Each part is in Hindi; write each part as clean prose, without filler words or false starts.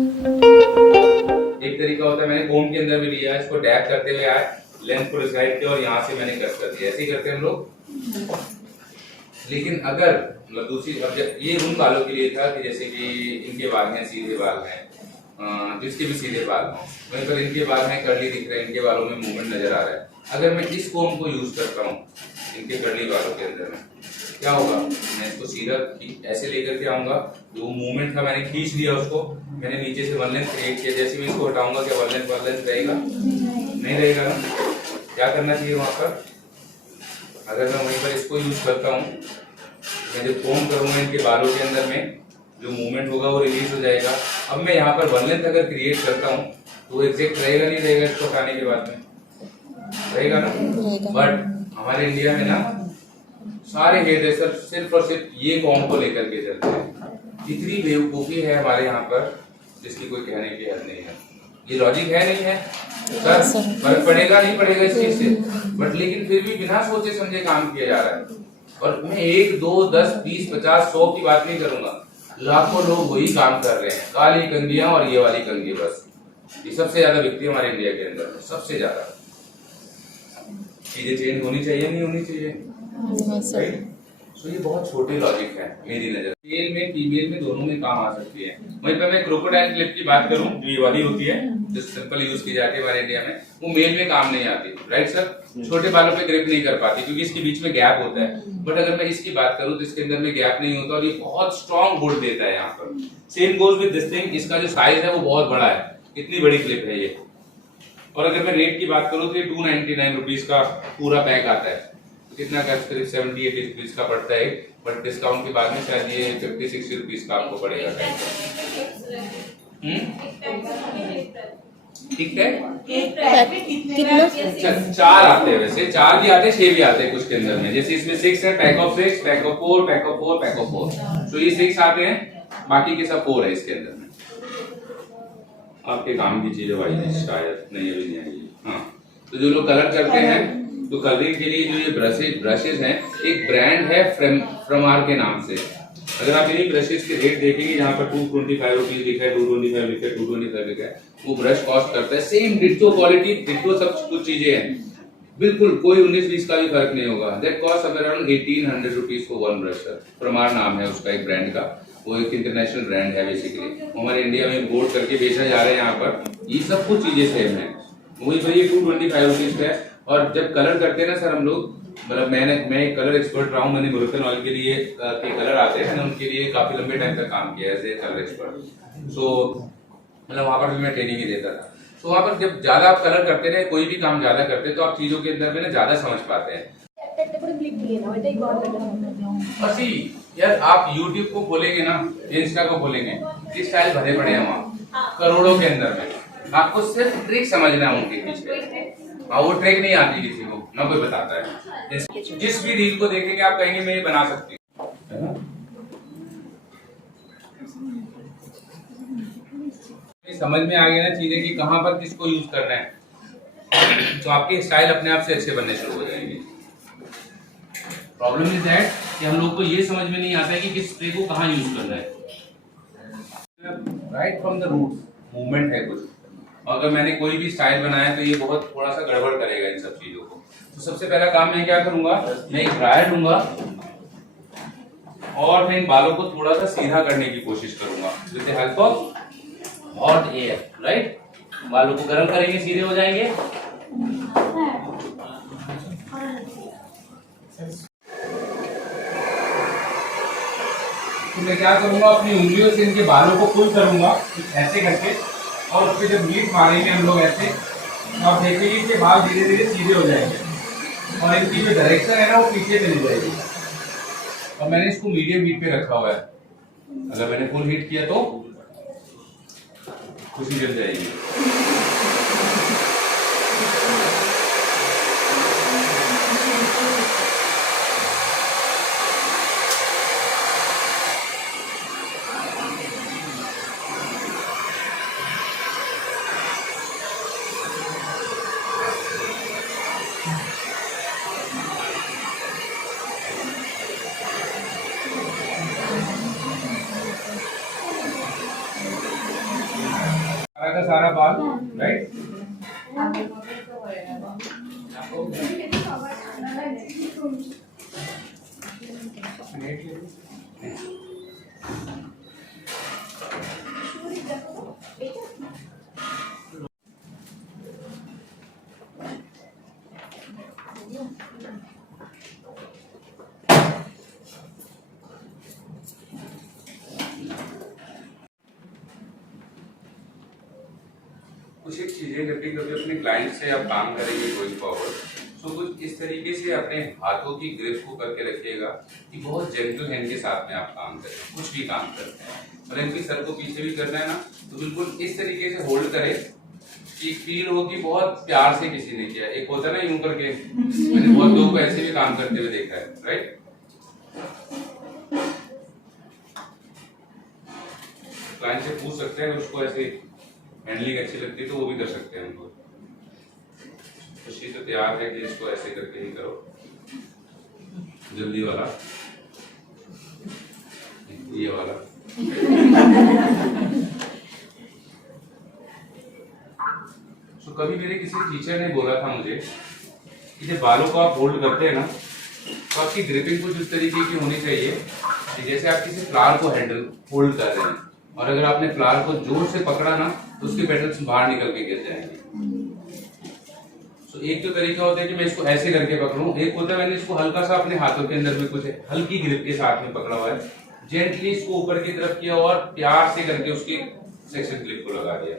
एक तरीका होता है, मैंने कोम के अंदर भी लिया, इसको डैप करते हुए आए, लेंथ को डिसाइड किया और यहाँ से मैंने कट कर दिया। ऐसे ही करते हैं हम लोग। लेकिन अगर मतलब दूसरी, अब ये उन बालों के लिए था कि जैसे कि इनके बाल हैं, सीधे बाल हैं, जिसके भी सीधे बाल हों, वहीं पर इनके बाल हैं कर्ली दिख रहे हैं, इनके बालों में मूवमेंट नजर आ रहा है। अगर मैं इस कोम को यूज करता हूँ इनके कर्ली बालों के अंदर में, क्या होगा, मैं इसको सीधा ऐसे लेकर के आऊंगा, जो मूवमेंट था मैंने खींच लिया उसको, मैंने नीचे से वन लेंथ क्रिएट किया, जैसे मैं इसको हटाऊंगा क्या वन लेंथ रहेगा? नहीं रहेगा ना। क्या करना चाहिए वहां पर? अगर मैं वहीं पर इसको यूज करता हूँ, मैं जब कोम करूंगा इनके बालों के अंदर में, जो मूवमेंट होगा वो रिलीज हो जाएगा। अब मैं यहाँ पर वन लेंथ अगर क्रिएट करता हूँ तो वो एग्जैक्ट रहेगा नहीं रहेगा? इसको हटाने के बाद में रहेगा ना। बट हमारे इंडिया में ना सारे हेयर ड्रेसर सिर्फ और सिर्फ ये कॉम को लेकर के चलते हैं। इतनी बेवकूफी है हमारे यहाँ पर जिसकी कोई कहने की हद नहीं है। ये लॉजिक है नहीं है सर? फर्क पड़ेगा नहीं पड़ेगा इस चीज से, बट लेकिन फिर भी बिना सोचे समझे काम किया जा रहा है। और मैं 1, 2, 10, 20, 50, 100 की बात नहीं करूंगा, लाखों लोग वही काम कर रहे हैं। काली कंघियां और ये वाली कंघी, बस ये सबसे ज्यादा बिकती है हमारे इंडिया के अंदर, सबसे ज्यादा। चीजें चेंज होनी चाहिए, नहीं होनी चाहिए, राइट? तो ये बहुत छोटे लॉजिक है मेरी नजर। मेल में फीमेल में दोनों में काम आ सकती है। वहीं पर मैं क्रोकोडाइल क्लिप की बात करूं, जो ये वाली होती है, जो सिंपल यूज की जाती है हमारे इंडिया में, वो मेल में काम नहीं आती, राइट सर? छोटे बालों पे ग्रिप नहीं कर पाती क्योंकि इसके बीच में गैप होता है। बट अगर मैं इसकी बात करूं तो इसके अंदर में गैप नहीं होता और ये बहुत स्ट्रॉन्ग होल्ड देता है यहाँ पर। Same goes with this thing, इसका जो साइज है वो बहुत बड़ा है, इतनी बड़ी क्लिप है ये। और अगर मैं रेट की बात करूं तो ये 299 रुपीज का पूरा पैक आता है। कितना का? करीब 70-80 रुपीज का पड़ता है, बट डिस्काउंट के बाद में शायद ये 50-60 रुपीज का आपको पड़ेगा। ठीक है, कितना? 4 आते हैं, वैसे 4 भी आते हैं, 6 भी आते हैं कुछ के अंदर में। जैसे इसमें 6 है, pack of 6, pack of 4, pack of 4, pack of 4, तो ये 6 आते हैं, बाकी के सब 4 है इसके अंदर में। आपके काम की चीजें भाई शायद नहीं, अभी नहीं आई। हाँ, तो जो लोग कलर करते हैं तो कलरिंग के लिए जो ये ब्रशेज हैं, एक ब्रांड है फ्रमार के नाम से। अगर आप इन्हीं ब्रशेज के रेट देखेंगे, यहाँ पर 225 रुपीज लिखा है, 225 लिखा है, 225 लिखा है, वो ब्रश कॉस्ट करता है सेम, डिट्टो क्वालिटी, डिट्टो सब कुछ चीजें हैं, बिल्कुल कोई 19-20 का भी फर्क नहीं होगा। That cost around 1800 rupees for one brush. फ्रमार नाम है उसका, एक ब्रांड का, वो एक इंटरनेशनल ब्रांड है बेसिकली, हमारे इंडिया में इम्पोर्ट करके बेचा जा रहा है यहाँ पर। ये सब कुछ चीजें सेम है, वही पर ये 225 रुपीज का है। और जब कलर करते हैं ना सर हम लोग, मतलब मैं एक कलर एक्सपर्ट रहा हूँ, मैंने मुल्तान ऑयल के लिए के कलर आते हैं, मैंने उनके लिए काफी लंबे टाइम तक काम किया एज ए कलर एक्सपर्ट। सो मतलब वहां पर भी मैं ट्रेनिंग ही देता था। तो वहां पर जब ज्यादा आप कलर करते रहे, कोई भी काम ज्यादा करते, तो आप चीजों के अंदर में ना ज्यादा समझ पाते हैं। यार आप YouTube को खोलेंगे ना, इंस्टा को खोलेंगे, ये स्टाइल भरे पड़े हैं वहाँ करोड़ों के अंदर में। आपको सिर्फ ट्रिक समझना है उनके पीछे। हाँ, वो ट्रिक नहीं आती किसी को, ना कोई बताता है। जिस भी रील को देखेंगे आप कहेंगे मैं ये बना सकती हूँ। समझ में आ गया ना चीजें कि कहाँ पर किसको यूज करना है, तो आपके स्टाइल अपने आप से अच्छे बनने शुरू हो जाएंगे। प्रॉब्लम इज दैट कि हम लोग को ये समझ में नहीं आता है कि किस स्प्रे को कहाँ यूज करना है। Right from the root movement है कुछ। अगर मैंने कोई भी स्टाइल बनाया तो ये बहुत थोड़ा सा गड़बड़ करेगा इन सब चीजों को। तो सबसे पहला काम मैं क्या करूंगा, मैं एक ड्रायर लूंगा और मैं इन बालों को थोड़ा सा सीधा करने की कोशिश करूंगा with the help of hot air. Right, बालों को गर्म करेंगे, सीधे हो जाएंगे। तो मैं क्या करूंगा, अपनी उंगलियों से इनके बालों को पुल करूंगा ऐसे करके, और उसके जब मीट मारेंगे हम लोग ऐसे, तो आप देखेंगे कि बाल धीरे धीरे सीधे हो जाएंगे और इनकी जो डायरेक्शन है ना वो पीछे चली जाएगी। और मैंने इसको मीडियम हीट पे रखा हुआ है, अगर मैंने फुल हीट किया तो खुशी जल जाएगी। था सारा बाल, राइट? कुछ एक चीजें कभी कभी अपने क्लाइंट से आप काम करेंगे गोइंग फॉरवर्ड, तो कुछ इस तरीके से अपने हाथों की ग्रिप को करके रखिएगा कि बहुत जेंटल हैंड के साथ में आप काम करें, कुछ भी काम करते हैं। और इनकी सर को पीछे भी करना है ना, तो बिल्कुल इस तरीके से होल्ड करें कि फील हो कि बहुत प्यार से किसी ने किया। एक होता है ना यूं करके, मैंने बहुत लोगों को ऐसे भी काम करते हुए देखा है, राइट? क्लाइंट से पूछ सकते हैं उसको ऐसे हैंडलिंग अच्छी लगती है तो वो भी कर सकते हैं उनको। खुशी तो तैयार है कि इसको ऐसे करके ही करो, जल्दी वाला, ये वाला। तो कभी मेरे किसी टीचर ने बोला था मुझे कि जब बालों को आप होल्ड करते हैं ना, तो आपकी ग्रिपिंग कुछ इस तरीके की होनी चाहिए कि जैसे आप किसी फ्लावर को हैंडल होल्ड कर रहे हैं, और अगर आपने फ्लावर को जोर से पकड़ा ना तो उसके पेटल्स बाहर निकल के गिर जाएंगे। तो एक तो तरीका होता है कि मैं इसको ऐसे करके पकड़ूं, एक होता है मैंने इसको हल्का सा अपने हाथों के अंदर में कुछ हल्की ग्रिप के साथ में पकड़ा हुआ है, जेंटली इसको ऊपर की तरफ किया और प्यार से करके उसकी सेक्शन क्लिप को लगा दिया।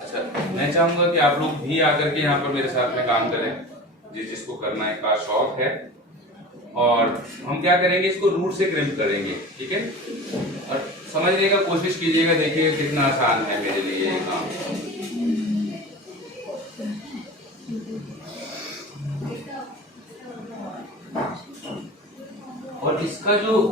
अच्छा, मैं चाहूंगा कि आप लोग भी आकर के यहाँ पर मेरे साथ में काम करें, जिसको करना है का शौक है। और हम क्या करेंगे, इसको रूट से क्रिम्प करेंगे, ठीक है? और समझने का कोशिश कीजिएगा, देखिए कितना आसान है मेरे लिए ये काम। और इसका जो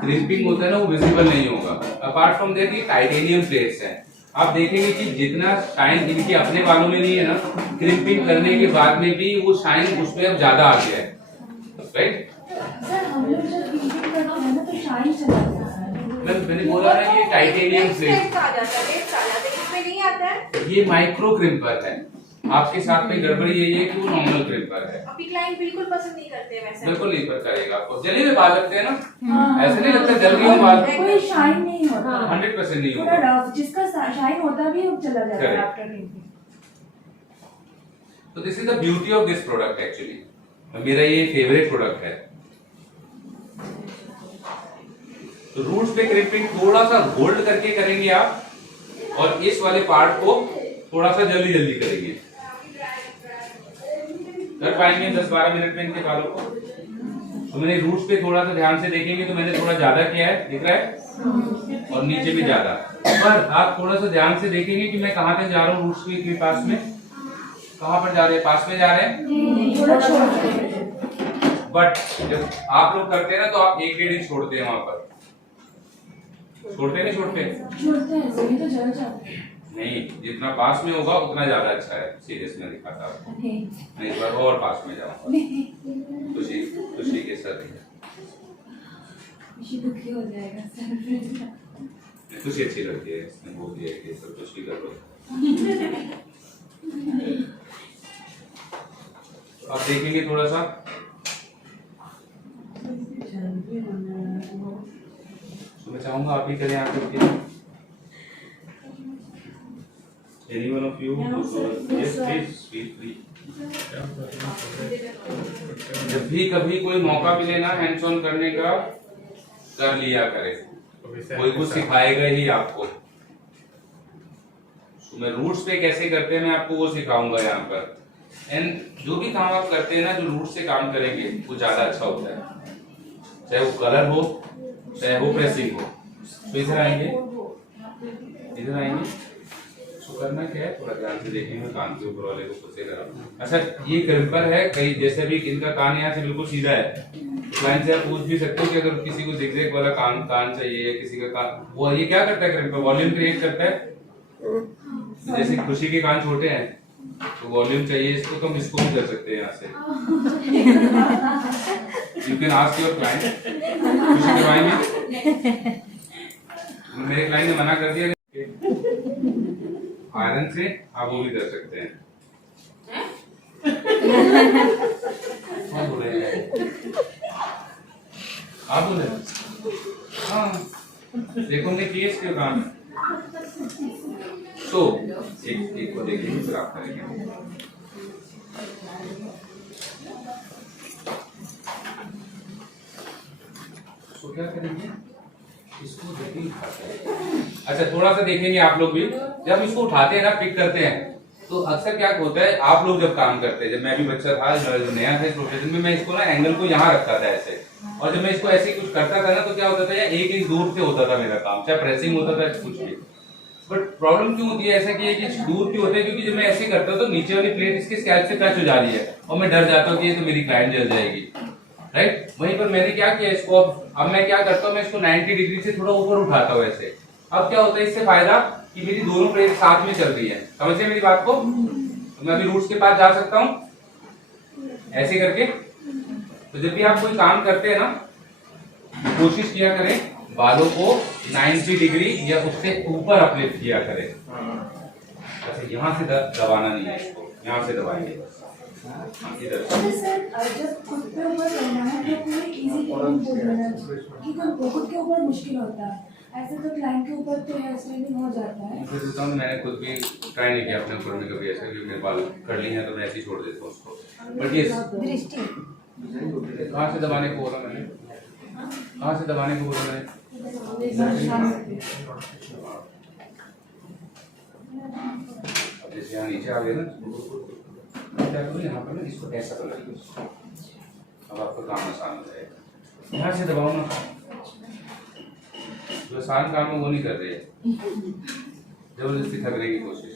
क्रिम्पिंग होता है ना वो विजिबल नहीं होगा। अपार्ट फ्रॉम दैट ये टाइटेनियम प्लेट्स हैं। आप देखेंगे कि जितना शाइन इनके अपने बालों में नहीं है ना, क्रिम्पिंग करने के बाद में भी वो शाइन उसमें अब ज्यादा आ गया है, राइट? सर हम लोग जब क्रीपिंग करते हैं ना तो शाइन चला जाता है। मैंने बोला ना ये टाइटेनियम प्लेट आ जाता है, इसमें नहीं आता है। ये माइक्रो क्रिम्पर है। आपके साथ में गड़बड़ी यही है कि वो नॉर्मल क्रिम्पर है। अभी क्लाइंट बिल्कुल पसंद नहीं करते वैसे। बिल्कुल नहीं करेगा आपको। जले हुए बाल लगते हैं ना, ऐसे नहीं लगता जल गए बाल, कोई शाइन नहीं होता, 100% नहीं पूरा होगा। रफ, जिसका शाइन होता भी वो चला जाता है आफ्टर क्रीपिंग। तो this is the beauty of this product actually, मेरा ये फेवरेट प्रोडक्ट है। तो रूट्स पे क्रिपिंग थोड़ा सा होल्ड करके करेंगे आप, और इस वाले पार्ट को थोड़ा सा जल्दी जल्दी करेंगे। कर पाएंगे 10-12 मिनट में इनके बालों को? तो मैंने रूट्स पे थोड़ा सा ध्यान से देखेंगे तो मैंने थोड़ा ज्यादा किया है, दिख रहा है, और नीचे भी ज्यादा। पर आप थोड़ा सा ध्यान से देखेंगे कि मैं कहाँ तक जा रहा हूँ रूट्स के पास में। कहाँ पर जा रहे हैं? पास में जा रहे हैं। बट जब आप लोग करते हैं ना तो आप 1-1.5 इंच छोड़ते हैं वहां पर। छोड़ते नहीं छोड़ते? छोड़ते हैं, जमीन तो जल जाती है। नहीं, जितना पास में होगा उतना ज्यादा अच्छा है। सीरियस में दिखाता आपको। नहीं, इस बार और पास में जाऊंगा। खुशी के साथ खुशी दुखी हो जाएगा सर। खुशी अच्छी लगती है, इसने बोल दिया कि सब कुछ भी कर लो। आप देखेंगे थोड़ा सा, तो मैं चाहूंगा आप ही करें आकर। Anyone of you? Yes, please, feel free. जब भी कभी कोई मौका मिले ना हैंड्स ऑन करने का, कर लिया करे। कोई कुछ सिखाएगा ही आपको। तो मैं रूट्स पे कैसे करते हैं मैं आपको वो सिखाऊंगा यहाँ पर। एंड जो भी काम आप करते हैं ना, जो रूट से काम करेंगे वो ज्यादा अच्छा होता है, चाहे वो कलर हो चाहे वो प्रेसिंग हो। तो इधर आएंगे, इधर आएंगे। तो करना क्या है, थोड़ा ध्यान से देखेंगे, कान के ऊपर वाले को खुद से करा। अच्छा, ये क्रिम्पर है, कई जैसे भी इनका कान यहाँ से बिल्कुल सीधा है, क्लाइंट से आप पूछ भी सकते हो कि अगर किसी को जिगजैग वाला कान चाहिए, किसी का कान, वो ये क्या करता है क्रिम्पर, वॉल्यूम क्रिएट करता है। जैसे खुशी के कान छोटे हैं तो वॉल्यूम चाहिए इसको, तो हम इसको भी कर सकते हैं यहाँ से। You can ask your client, खुशी करवाएंगे। मेरे क्लाइंट ने मना कर दिया, आयरन से आप वो भी कर सकते हैं। क्या बोल रहे हैं आप? बोले हाँ, देखो हमने केस क्यों काम। तो एक को देखेंगे फिर आप करेंगे। तो क्या करेंगे, इसको देखिए उठाते हैं। अच्छा थोड़ा सा देखेंगे आप लोग भी, जब इसको उठाते हैं ना, पिक करते हैं, तो अक्सर क्या होता है, आप लोग जब काम करते हैं, जब मैं भी बच्चा था, जब नया था इस प्रोफेशन में, मैं इसको ना एंगल को यहाँ रखता था ऐसे, और जब मैं इसको ऐसे कुछ करता था ना, तो क्या होता था, या 1 इंच दूर से होता था मेरा काम, चाहे प्रेसिंग होता था कुछ भी। बट प्रॉब्लम क्यों होती है, ऐसा कि 1 इंच दूर क्यों होता है, क्योंकि जब मैं ऐसे करता हूँ तो नीचे वाली प्लेट इसके स्कैल्प से टच हो जा रही है, और मैं डर जाता हूँ कि ये तो मेरी क्लाइंट जल जाएगी, राइट। वहीं पर मैंने क्या किया, इसको अब मैं क्या करता हूँ, मैं इसको 90 डिग्री से थोड़ा ऊपर उठाता हूँ ऐसे। अब क्या होता है इससे फायदा, कि मेरी दोनों प्लेट साथ में चल रही है। समझिए मेरी बात को। तो मैं अभी रूट्स के पास जा सकता हूँ ऐसे करके। तो जब भी आप कोई काम करते हैं ना, कोशिश किया करें बालों को 90 डिग्री या उससे ऊपर अपलिफ्ट किया करें। अच्छा यहाँ से दबाना नहीं है इसको, यहाँ से दबाएंगे बस इधर। सर जब खुद पे ऊपर करना है तो पूरी इजी टेक्निक बोल रहे हैं कि खुद के ऊपर मुश्किल होता है, ऐसे तो क्लाइंट के ऊपर तो हेयर स्टाइलिंग हो जाता है। मैं सोचता हूँ, मैंने खुद भी ट्राई नहीं किया अपने ऊपर में कभी ऐसा, क्योंकि मेरे बाल कर्ली हैं तो मैं ऐसे ही छोड़ देता हूँ उसको। बट ये दृष्टि कहाँ से दबाने को बोला मैंने, कहाँ से दबाने को बोला मैंने? अब जैसे यहाँ नीचे आ गए ना, क्या करूँ यहाँ पर ना, इसको ऐसा कर लेंगे। अब आपका काम आसान हो जाएगा। यहाँ से दबाओ ना, जो आसान काम है वो नहीं कर रहे, जबरदस्ती थक रही की कोशिश।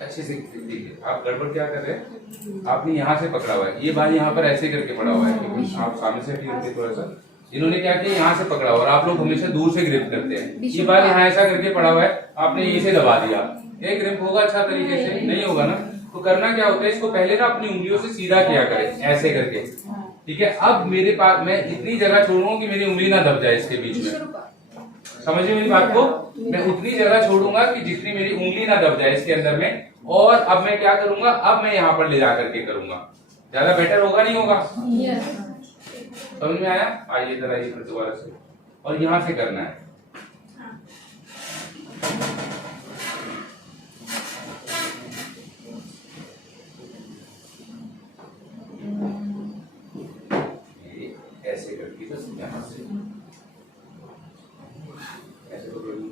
अच्छे से देखिए, आप गड़बड़ क्या कर रहे हैं, आपने यहाँ से पकड़ा हुआ है, ये बाल यहाँ पर ऐसे करके पड़ा हुआ है, क्योंकि आप सामने से हटिए होते थोड़ा सा। इन्होंने क्या किया, यहाँ से पकड़ा हुआ, और आप लोग हमेशा दूर से ग्रिप करते हैं। ये बाल यहाँ ऐसा करके पड़ा हुआ है, आपने ये से दबा दिया, ये ग्रिप होगा अच्छा तरीके से नहीं होगा ना। तो करना क्या होता है, इसको पहले ना अपनी उंगलियों से सीधा किया करें ऐसे करके, ठीक है। अब मेरे पास मैं इतनी जगह छोड़ूंगा कि मेरी उंगली ना दब जाए इसके बीच में। समझिए मेरी बात को, मैं उतनी जगह छोड़ूंगा कि जितनी मेरी उंगली ना दब जाए इसके अंदर में। और अब मैं क्या करूंगा, अब मैं यहाँ पर ले जा करके करूंगा, ज्यादा बेटर होगा नहीं होगा? समझ में आया? आइए इधर आइए फिर दोबारा से, और यहाँ से करना है। ऐसे करके बस यहाँ से ऐसे पकड़ लूं,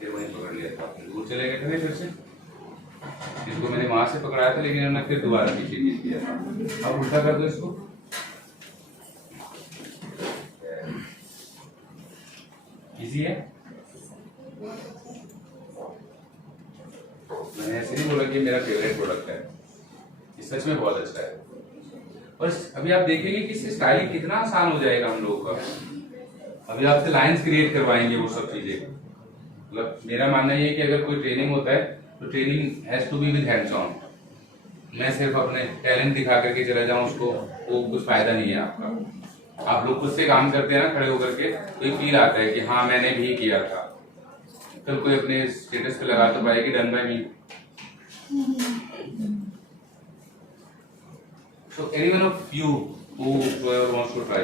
फिर वहीं पकड़ लिया था, दूर चले गए थे फिर से। इसको मैंने वहां से पकड़ाया था, लेकिन उन्होंने फिर दोबारा पीछे खींच दिया था। अब उल्टा कर दो इसको, इजी है। मैंने ऐसे नहीं बोला कि मेरा फेवरेट प्रोडक्ट है, ये सच में बहुत अच्छा है। और अभी आप देखेंगे कि इससे स्टाइलिंग कितना आसान हो जाएगा हम लोगों का। अभी आपसे लाइंस क्रिएट करवाएंगे वो सब चीजें। मतलब मेरा मानना ये है कि अगर कोई ट्रेनिंग होता है तो training has to be with hands on. मैं सिर्फ अपने टैलेंट दिखा करके चला जाऊं उसको, वो कुछ फायदा नहीं है आपका। आप लोग खुद से काम करते हैं ना खड़े होकर के, तो एक फील आता है कि हाँ मैंने भी किया था। कल कोई अपने स्टेटस पे लगा तो पाएगी done by me. So anyone of you whoever wants to try,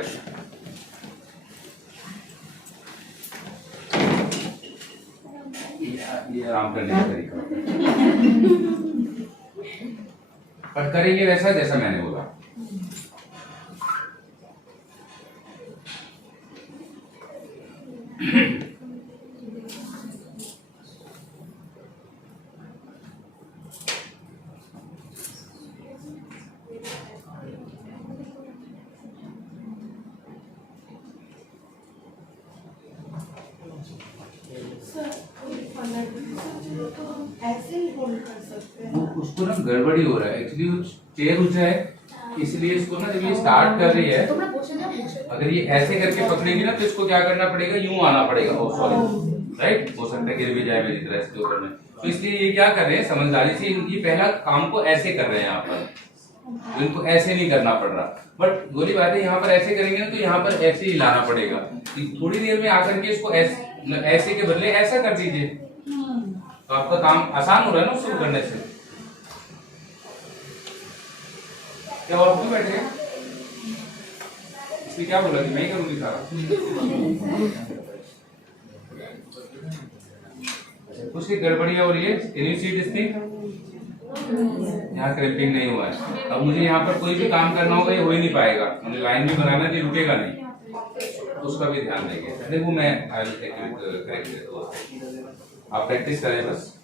ये आराम करने का तरीका पर करेंगे वैसा जैसा मैंने बोला। ऐसे ही होल्ड कर सकते हैं। वो उसको ना गड़बड़ी हो रहा है एक्चुअली। वो चेयर ऊंचा है इसलिए इसको ना जब ये स्टार्ट कर रही है, अगर ये ऐसे करके पकड़ेगी ना तो इसको क्या करना पड़ेगा, यूं आना पड़ेगा। ओ सॉरी, राइट, हो सकता है गिर भी जाए मेरी तरह इसके ऊपर में। तो इसलिए ये क्या कर रहे हैं समझदारी से, इनकी पहला काम को ऐसे कर रहे हैं यहाँ पर, तो इनको ऐसे नहीं करना पड़ रहा। बट गोली बात है यहाँ पर ऐसे करेंगे ना तो यहाँ पर ऐसे ही लाना पड़ेगा। थोड़ी देर में आकर के इसको ऐसे के बदले ऐसा कर दीजिए, तो आपका काम आसान हो रहा है ना उसको करने से। क्या और क्यों बैठे हैं? इसलिए क्या बोला कि मैं ही करूंगी सारा? कुछ गड़बड़ियां हो रही है। Can you see this thing? यहाँ क्रैम्पिंग नहीं हुआ है। अब मुझे यहाँ पर कोई भी काम करना होगा ये हो ही नहीं पाएगा, मुझे लाइन भी बनाना है, रुकेगा नहीं, तो उसका भी ध्यान देंगे। देखो मैं आप प्रैक्टिस करें बस।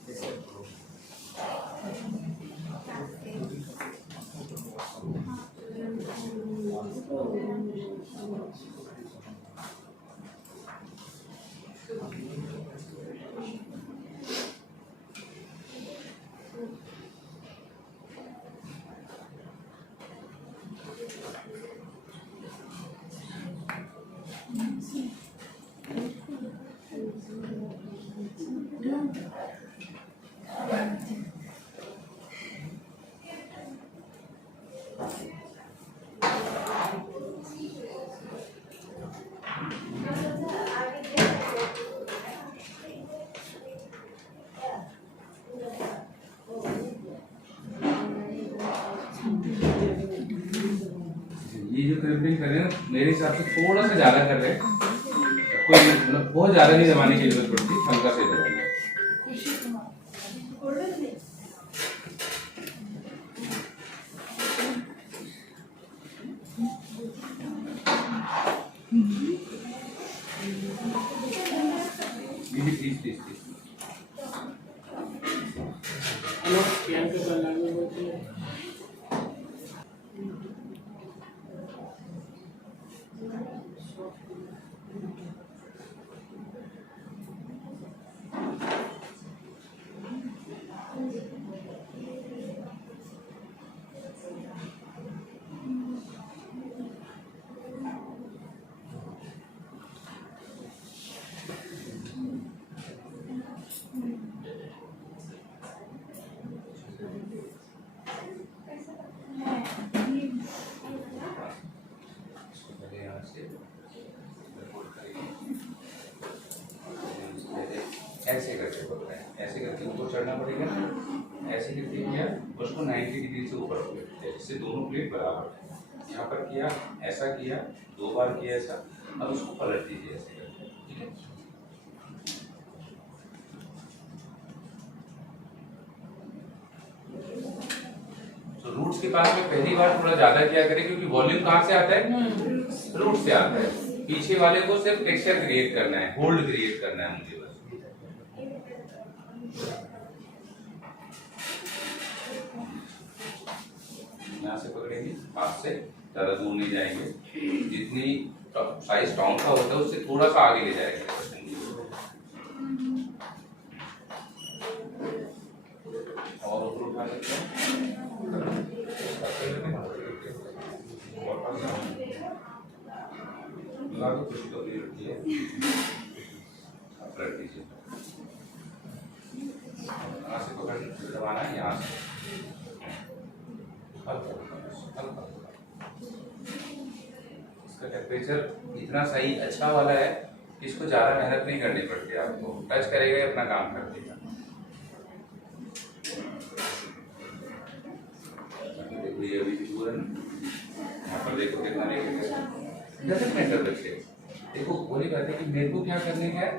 ये जो क्रैम्पिंग कर रहे हैं मेरे हिसाब से थोड़ा सा ज्यादा कर रहे हैं, कोई मतलब बहुत ज्यादा नहीं दबाने की जरूरत पड़ती, हल्का से दबाइए। Please please please. ऐसे करके पकड़ा है, ऐसे करके ऊपर चढ़ना पड़ेगा, ऐसे करके किया उसको 90 डिग्री से ऊपर पलट दिया, जिससे दोनों प्लेट बराबर है। यहाँ पर किया, ऐसा किया, 2 बार किया ऐसा, अब उसको पलट दीजिए ऐसे करके, ठीक है। तो रूट्स के पास में पहली बार थोड़ा ज्यादा किया करें, क्योंकि वॉल्यूम कहाँ से आता है, रूट से आता है। पीछे वाले को सिर्फ टेक्सचर क्रिएट करना है, होल्ड क्रिएट करना है मुझे बस। यहाँ से पकड़ेंगे, हाथ से ज्यादा दूर नहीं जाएंगे, जितनी साइज स्ट्रॉन्ग का होता है उससे थोड़ा सा आगे ले जाएंगे। और ऊपर उठा सकते हैं, कुछ तो नहीं रखी है, रख दीजिए। यहाँ से पकड़ दबाना है, यहाँ से इसका टेम्परेचर इतना सही अच्छा वाला है कि इसको ज्यादा मेहनत नहीं करनी पड़ती, आपको टच करेगा अपना काम कर देगा। देखो ये अभी भी पूरा ना, यहाँ पर देखो कितना डजंट मैटर बच्चे। देखो वही बात है कि मेरे को क्या करने का है,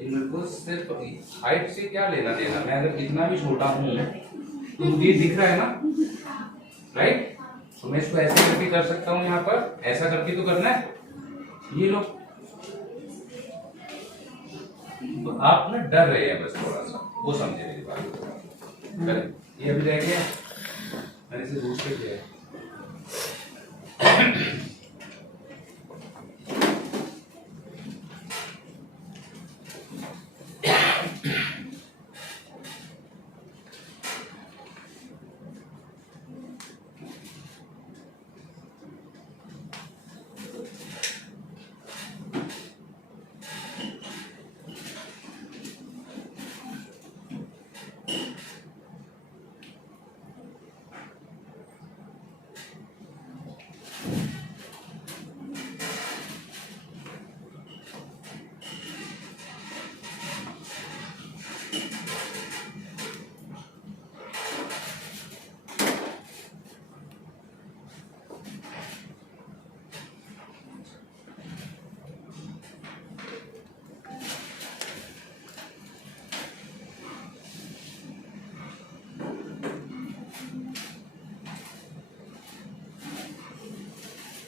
मेरे को सिर्फ हाइट से क्या लेना देना, मैं अगर इतना भी छोटा हूँ तो मुझे दिख रहा है ना, राइट, तो मैं इसको ऐसे करके कर सकता हूँ, यहाँ पर ऐसा करके तो करना है। ये लोग तो आप ना डर रहे हैं बस थोड़ा सा, वो समझे मेरी बात। ये अभी रह गया, मैंने इसे दूर से किया है।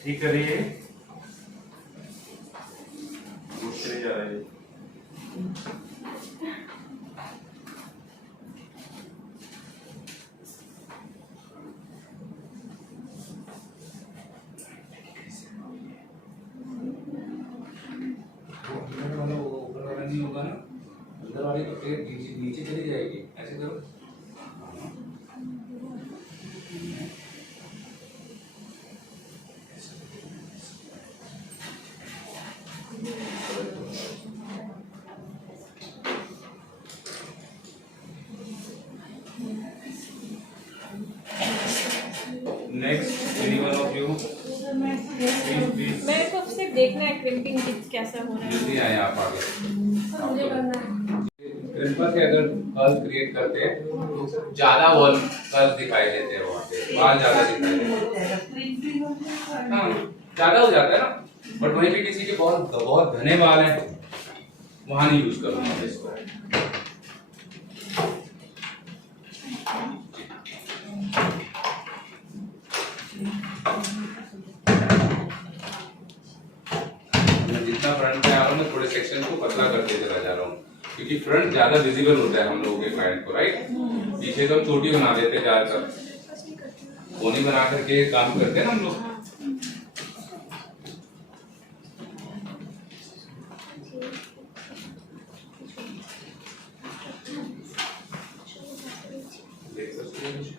ठीक कर रही है, घुस चले जा रही है। अंदर वाला वो ऊपर वाला नहीं होगा ना, अंदर वाली तो प्लेट नीचे नीचे चली जाएगी, ऐसे करो। Next any one of you please मेरे को सिर्फ देखना है क्रिम्पिंग कैसा हो रहा है। जल्दी आए आप आगे। मुझे करना है। क्रिम्पर के अगर कर्ल क्रिएट करते हैं तो ज्यादा वॉल कर्ल दिखाई देते हैं, वहाँ पे बाल ज्यादा दिखाई देते हैं, हाँ ज्यादा हो जाता है ना। बट वहीं पे किसी के बहुत बहुत घने बाल हैं, वहाँ नहीं यूज करूँगा मैं इसको। मैं जितना फ्रंट पे आ रहा हूँ मैं थोड़े सेक्शन को पतला करते चला जा रहा हूँ, क्योंकि फ्रंट ज्यादा विजिबल होता है हम लोगों के क्लाइंट को, राइट। पीछे तो हम चोटी बना देते हैं ज्यादातर, कोनी बना करके काम करते हैं ना हम लोग। देख सकते हैं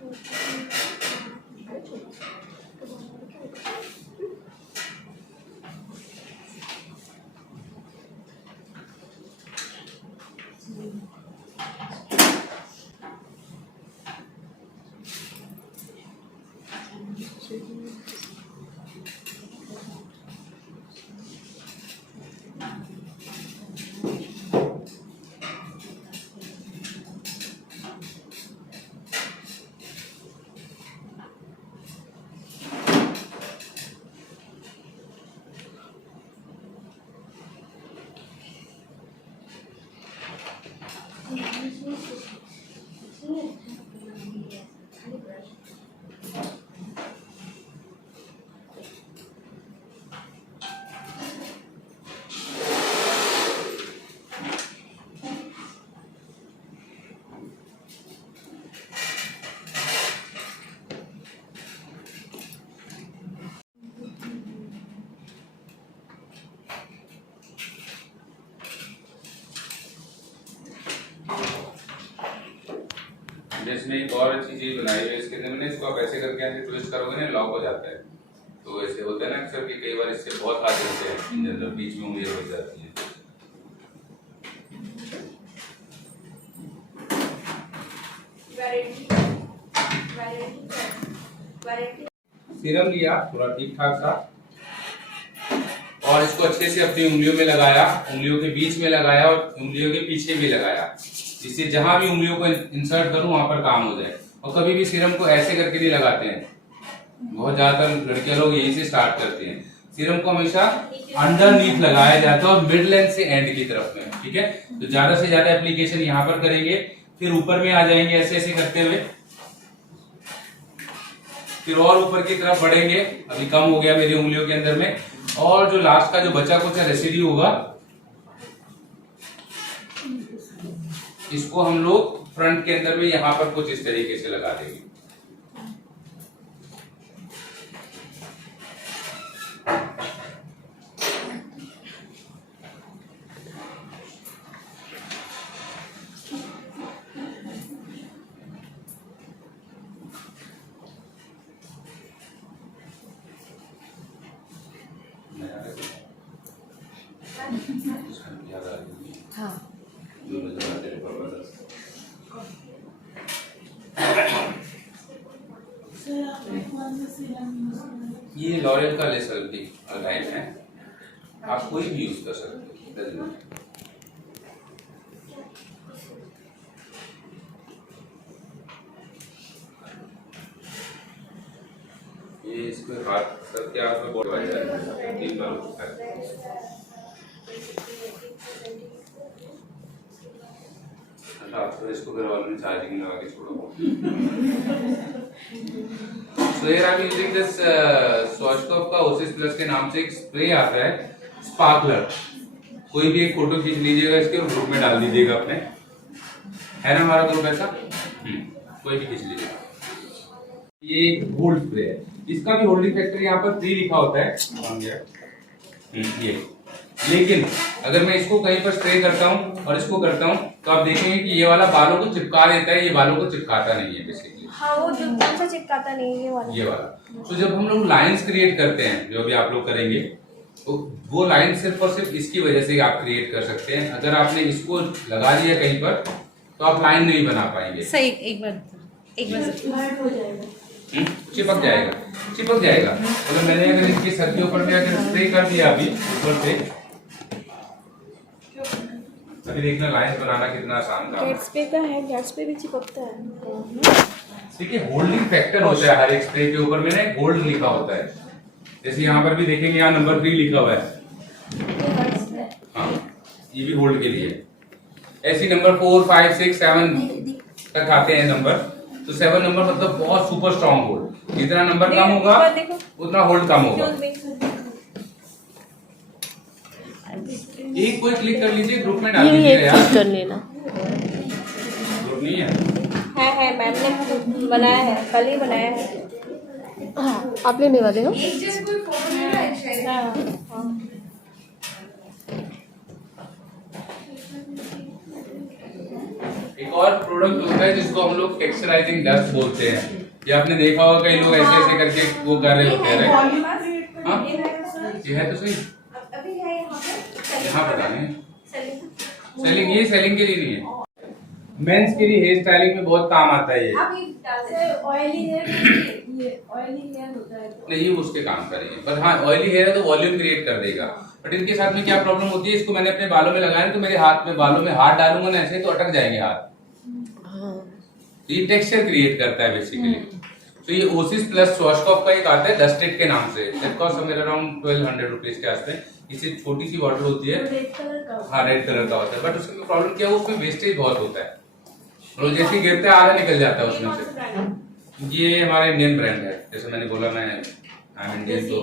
इसमें एक और अच्छी चीज बनाई है इसके अंदर मैंने, इसको आप ऐसे करके ऐसे ट्विस्ट करोगे ना लॉक हो जाता है। तो ऐसे होता है ना अक्सर कि कई बार इससे बहुत हाथ होते हैं इंजन जब बीच में उंगलियां हो जाती हैं। सीरम लिया थोड़ा ठीक ठाक सा और इसको अच्छे से अपनी उंगलियों में लगाया, उंगलियों के बीच में लगाया और उंगलियों के पीछे भी लगाया, जिससे जहां भी उंगलियों को इंसर्ट करूं वहां पर काम हो जाए। और कभी भी सीरम को ऐसे करके नहीं लगाते हैं, बहुत ज्यादातर लड़के लोग यहीं से स्टार्ट करते हैं। सीरम को हमेशा अंडरनीथ लगाया जाता है और मिड लेंथ से एंड की तरफ में, ठीक है। तो ज्यादा से ज्यादा एप्लीकेशन यहाँ पर करेंगे, फिर ऊपर में आ जाएंगे ऐसे ऐसे करते हुए, फिर और ऊपर की तरफ बढ़ेंगे। अभी कम हो गया मेरी उंगलियों के अंदर में, और जो लास्ट का जो बचा कुछ रेसिड्यू होगा इसको हम लोग फ्रंट के अंदर में यहाँ पर कुछ इस तरीके से लगा देंगे। हाँ ये लॉरियल का लेसर लाइन है, आप कोई भी यूज कर सकते हैं। ये इसमें हाथ करके हाथ में बहुत है, 3 बार उठता है। रात को इसको घर वालों ने चार्जिंग लगा के छोड़ा। So here I'm using this Swatchkopf का ओसिस प्लस के नाम से एक स्प्रे आता है स्पार्कलर। कोई भी एक फोटो खींच लीजिएगा इसके और ग्रुप में डाल दीजिएगा अपने, है ना हमारा ग्रुप ऐसा, कोई भी खींच लीजिएगा। ये होल्ड स्प्रे है, इसका भी होल्डिंग फैक्टर यहाँ पर 3 लिखा होता है ये। लेकिन अगर मैं इसको कहीं पर स्प्रे करता हूँ और इसको करता हूँ तो आप देखेंगे कि ये वाला बालों को चिपका देता है, ये बालों को चिपकाता नहीं है बेसिकली। हाँ वो जो से चिपकाता नहीं है ये वाला। तो जब हम लोग लाइंस क्रिएट करते हैं, जो भी आप लोग करेंगे, तो वो लाइन सिर्फ और सिर्फ इसकी वजह से आप क्रिएट कर सकते हैं। अगर आपने इसको लगा दिया कहीं पर तो आप लाइन नहीं बना पाएंगे। सही, एक बार हार्ड हो जाएगा, चिपक जाएगा। अगर मैंने अगर इसके सर के ऊपर में अगर स्प्रे कर दिया अभी ऊपर से, अभी देखना लाइन बनाना कितना आसान काम है। गैट्स पे का है, गैट्स पे भी चिपकता है। देखिए होल्डिंग फैक्टर होता है हर एक स्प्रे के ऊपर में ना होल्ड लिखा होता है। जैसे यहाँ पर भी देखेंगे, यहाँ नंबर 3 लिखा हुआ है, हाँ ये भी होल्ड के लिए। ऐसी नंबर 4, 5, 6, 7 तक आते हैं नंबर, तो 7 नंबर मतलब बहुत सुपर स्ट्रॉन्ग होल्ड। जितना नंबर कम होगा उतना होल्ड कम होगा। एक कोई क्लिक कर लीजिए, ग्रुप में डाल दीजिएगा यार। कर लेना, ग्रुप नहीं है मैम ने बनाया है, कल ही बनाया है। हाँ आप लेने वाले हो? एक जैसे कोई फोटो ले रहा है शायद। एक और प्रोडक्ट होता है जिसको हम लोग टेक्सचराइजिंग डस्ट बोलते हैं। ये आपने देखा होगा कई लोग ऐसे ऐसे करके वो कर रहे होते हैं। हाँ ये है तो सही, यहाँ पता नहीं सेलिंग, ये सेलिंग के लिए नहीं है, मेंस के लिए हेयर स्टाइलिंग में बहुत काम आता है ये। ऑयली हेयर, ये ऑयली हेयर होता है नहीं ये उसके काम करेंगे, पर हाँ ऑयली हेयर है तो वॉल्यूम क्रिएट कर देगा। बट इनके साथ में क्या प्रॉब्लम होती है, इसको मैंने अपने बालों में लगाया तो मेरे हाथ में बालों में हाथ डालूंगा ना ऐसे तो अटक जाएंगे हाथ। ये टेक्सचर क्रिएट करता है बेसिकली। तो ये ओसिस प्लस स्वॉचकॉफ का एक आता है डस्टेड के नाम से, that cost somewhere around 1200 rupees के आसपास। इससे छोटी सी बॉटल होती है, रेड कलर का। हाँ रेड कलर का होता है, बट उसमें प्रॉब्लम क्या है उसमें वेस्टेज बहुत होता है, और जैसे गिरते आधा निकल जाता है उसमें से। ये हमारा इंडियन ब्रांड है, जैसे मैंने बोला मैं आई एम इंडियन, तो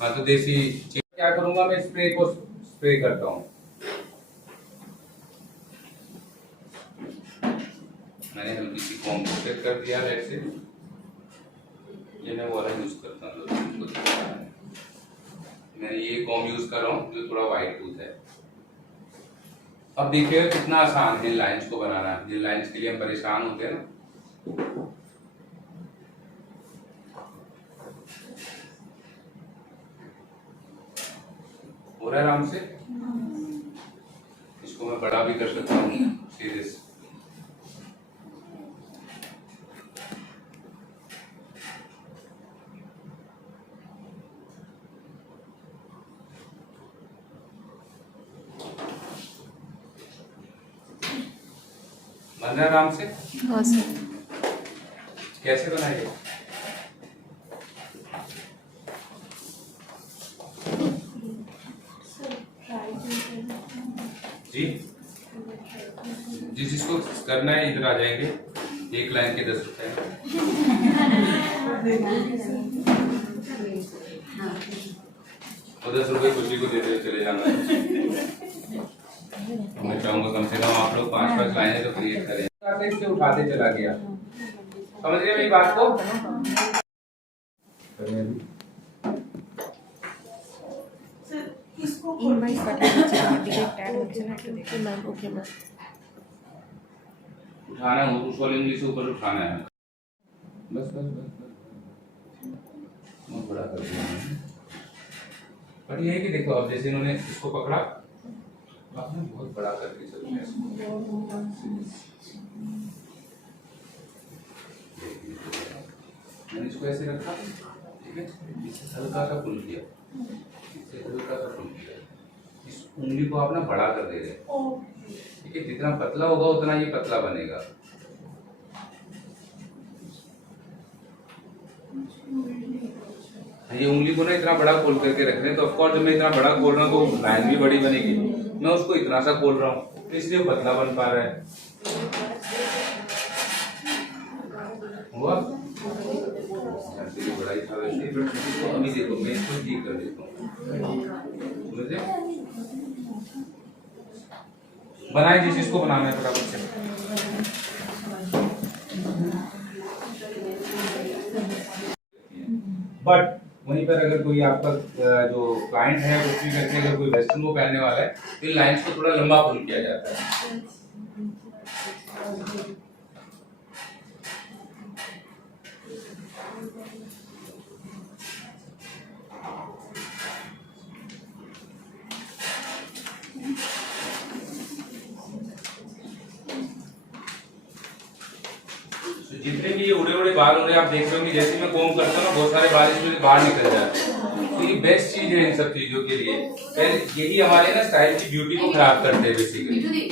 हाँ तो देसी। क्या करूंगा मैं, स्प्रे को स्प्रे करता हूँ। मैंने हल्की सी कॉम को सेट कर दिया रेड से, ये मैं वाला यूज करता हूँ। मैं ये कॉम यूज कर रहा हूँ जो थोड़ा वाइट टूथ है। अब देखिए कितना आसान है लाइंस को बनाना। जिन लाइंस के लिए हम परेशान होते हैं ना, हो रहा है आराम से। इसको मैं बड़ा भी कर सकता हूँ सीरीज। बन रहा है आराम से। हाँ सर। कैसे बनाइए? जी जिस जिसको करना है इधर आ जाएंगे। एक लाइन के 10 रुपए, और 10 रुपए खुशी को देते हुए चले जाना है। मैं चाहूंगा कम से कम आप लोग 5-5 लाइनें तो क्रिएट करें। इससे उठाते चला गया, समझ रहे मेरी बात को? इनवाइट बटन डिटेक्ट ऐड होके ना तो देखिए मैम। ओके मैम, उठाना है उस वाले इंग्लिश से ऊपर उठाना है, बस बस बस बहुत बड़ा कर दिया मैंने। बट ये है कि देखो अब जैसे इन्होंने इसको पकड़ा, आपने बहुत बड़ा करके चलते हैं मैंने इसको ऐसे रखा, ठीक है, इससे हल्का सा पुल किया, इससे हल्का सा पुल किया, इस उंगली को आप ना बड़ा कर दे रहे, ठीक है, जितना पतला होगा उतना ये पतला बनेगा। ये उंगली को ना इतना बड़ा खोल करके रख रहे हैं, तो ऑफकोर्स जब मैं इतना बड़ा खोल रहा हूँ तो लाइन भी बड़ी बनेगी। मैं उसको इतना सा खोल रहा हूँ तो इसलिए पतला बन पा रहा है। हुआ बड़ा ही था वैसे, बट इसको अभी देखो मैं इसको ठीक कर देता हूँ, समझे? बनाए जिस चीज को बनाना है फटाफट से। बट वहीं पर अगर कोई आपका जो क्लाइंट है कुछ भी करके अगर कोई वेस्टर्न को पहनने वाला है तो इन लाइंस को थोड़ा लंबा पुल किया जाता है। तो जितने भी ये उड़े उड़े बाल हो रहे हैं आप देख रहे होंगे, जैसे मैं कोम करता हूँ ना बहुत सारे बाल इसमें बाहर निकल जाते हैं। तो ये बेस्ट चीज है इन सब चीजों के लिए। पहले यही हमारे ना स्टाइल की ब्यूटी को खराब करते हैं बेसिकली।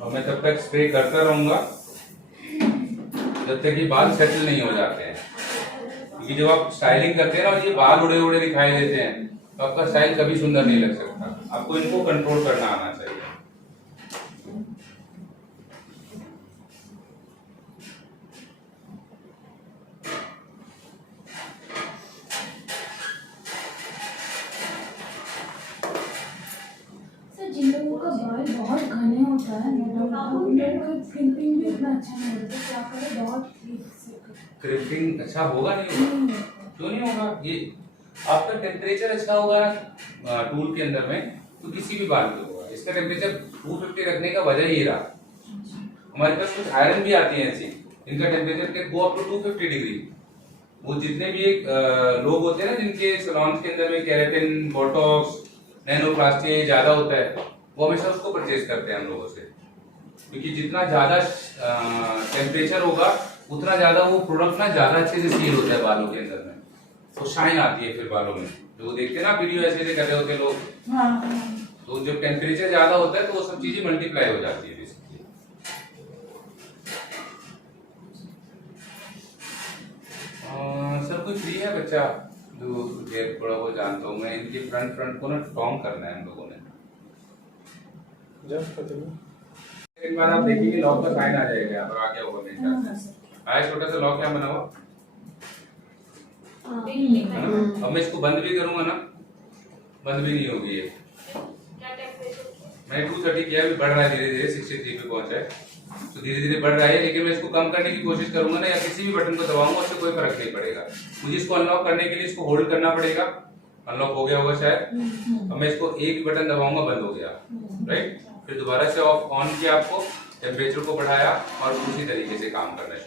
और मैं तब तक स्प्रे करता रहूंगा जब तक ये बाल सेटल नहीं हो जाते हैं, क्योंकि जब आप स्टाइलिंग करते हैं ना और ये बाल उड़े उड़े दिखाई देते हैं तो आपका स्टाइल कभी सुंदर नहीं लग सकता। आपको इनको कंट्रोल करना आना चाहिए। सर जिन लोगों का बाल बहुत घने होता है उन लोगों का क्रिम्पिंग भी इतना अच्छा नहीं होता, क्या करें? बहुत क्रिम्पिंग अच्छा होगा नहीं होगा? क्यों नहीं होगा? ये आपका टेम्परेचर अच्छा होगा टूल के अंदर में तो किसी भी बाल पे होगा। इसका टेम्परेचर 250 रखने का वजह ही रहा। हमारे पास कुछ आयरन भी आती है ऐसी, इनका temperature can go up to 250 degree. वो जितने भी एक लोग होते हैं ना जिनके सैलून्स के अंदर में केराटिन, बोटॉक्स, नैनोप्लास्टी ज्यादा होता है, वो हमेशा उसको परचेज करते हैं हम लोगों से, क्योंकि जितना ज्यादा टेम्परेचर होगा उतना ज्यादा वो प्रोडक्ट ना ज्यादा अच्छे से सील होता है बालों के अंदर में, तो शाइन आती है फिर बालों में। जो देखते हैं ना वीडियो ऐसे ऐसे कर रहे होते हैं लोग, हाँ। तो जब टेम्परेचर ज्यादा होता है तो वो सब चीजें मल्टीप्लाई हो जाती है बेसिकली। सर कोई फ्री है बच्चा जो हेयर थोड़ा बहुत जानता हूँ मैं, इनके फ्रंट को ना टॉन्ग करना है हम लोगों ने। एक बार आप देखेंगे लॉक का साइन आ जाएगा, यहाँ पर आ गया होगा मेरे ख्याल से। आया छोटा सा लॉक यहाँ बना हुआ, अब मैं इसको बंद भी करूंगा ना, बंद भी नहीं होगी ये। मैंने 230 किया, भी बढ़ रहा है धीरे धीरे, 63 पे पहुंचा है, तो धीरे धीरे बढ़ रहा है। लेकिन मैं इसको कम करने की कोशिश करूंगा ना, या किसी भी बटन को दबाऊंगा उससे कोई फर्क नहीं पड़ेगा। मुझे इसको अनलॉक करने के लिए इसको होल्ड करना पड़ेगा। अनलॉक हो गया होगा शायद, अब मैं इसको एक बटन दबाऊंगा, बंद हो गया, राइट। फिर दोबारा से ऑफ ऑन किया, आपको टेम्परेचर को बढ़ाया और उसी तरीके से काम करना है।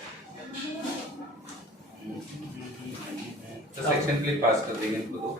तो सेक्शन क्लिप पास कर देंगे इनको तो।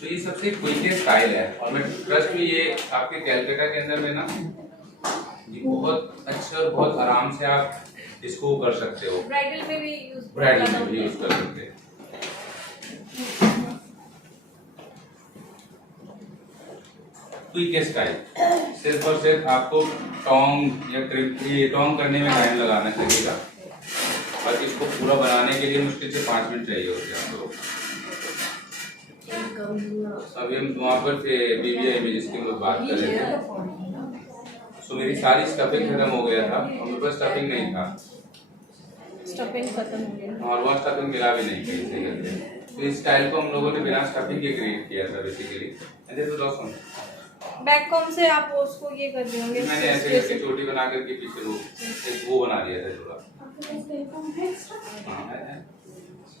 तो ये सबसे क्विकेस्ट स्टाइल है, और मैं ट्रस्ट में ये आपके कैलकाटा के अंदर में ना ये बहुत अच्छे और बहुत आराम से आप इसको कर सकते हो। ब्राइडल में भी यूज कर सकते हैं। क्विकेस्ट स्टाइल, सिर्फ और सिर्फ आपको टोंग या टोंग करने में टाइम लगाना चाहिएगा, और इसको पूरा बनाने के लिए मुश्किल से 5 मिनट चाहिए होते हैं आपको। अभी हम वहाँ पर थे BBI में जिसकी हम बात कर रहे थे, तो मेरी सारी स्टफिंग खत्म हो गया था और मेरे पास स्टफिंग नहीं था, स्टफिंग खत्म हो गया और वहाँ स्टफिंग मिला भी नहीं कहीं से करके। तो इस स्टाइल को हम लोगों ने बिना स्टफिंग के क्रिएट किया था बेसिकली। बैक कॉम से आप उसको ये कर दिए होंगे, मैंने ऐसे करके चोटी बना करके पीछे वो बना दिया था जोड़ा। हाँ है,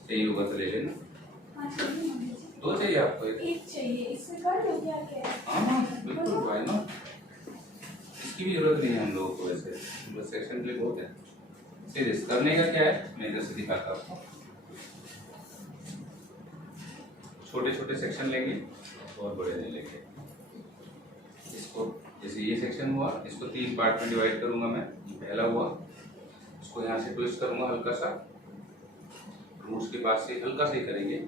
चाहिए होगा तो ले लेना। 2 चाहिए आपको? एक चाहिए, इससे कर दो क्या? हाँ बिल्कुल, भाई ना इसकी भी जरूरत नहीं है हम लोगों को, वैसे बस सेक्शन क्लिप बहुत है। सीधे करने का क्या है मैं इधर से दिखाता हूँ। छोटे छोटे सेक्शन लेंगे और बड़े नहीं लेंगे। इसको जैसे ये सेक्शन हुआ, इसको 3 पार्ट में डिवाइड करूंगा मैं। पहला हुआ, इसको यहाँ से ट्विस्ट करूंगा हल्का सा, रूट्स के पास से हल्का से ही करेंगे,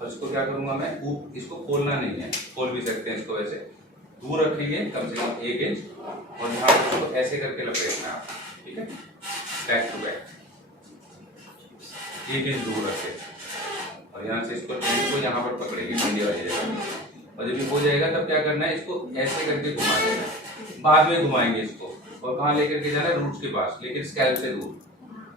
और इसको क्या करूंगा मैं, इसको खोलना नहीं है, खोल भी सकते हैं इसको, वैसे दूर रखेंगे कम से कम 1 इंच, और यहाँ पर इसको ऐसे करके लपेटना है, ठीक है, बैक टू बैक 1 इंच दूर रखे, और यहाँ से इसको यहाँ पर पकड़ेंगे डंडे वाली जगह, और जब ये हो जाएगा तब क्या करना है, इसको ऐसे करके घुमा देना है, बाद में घुमाएंगे इसको, और कहाँ लेकर के जाना है, रूट्स के पास, लेकिन स्कैल्प से दूर,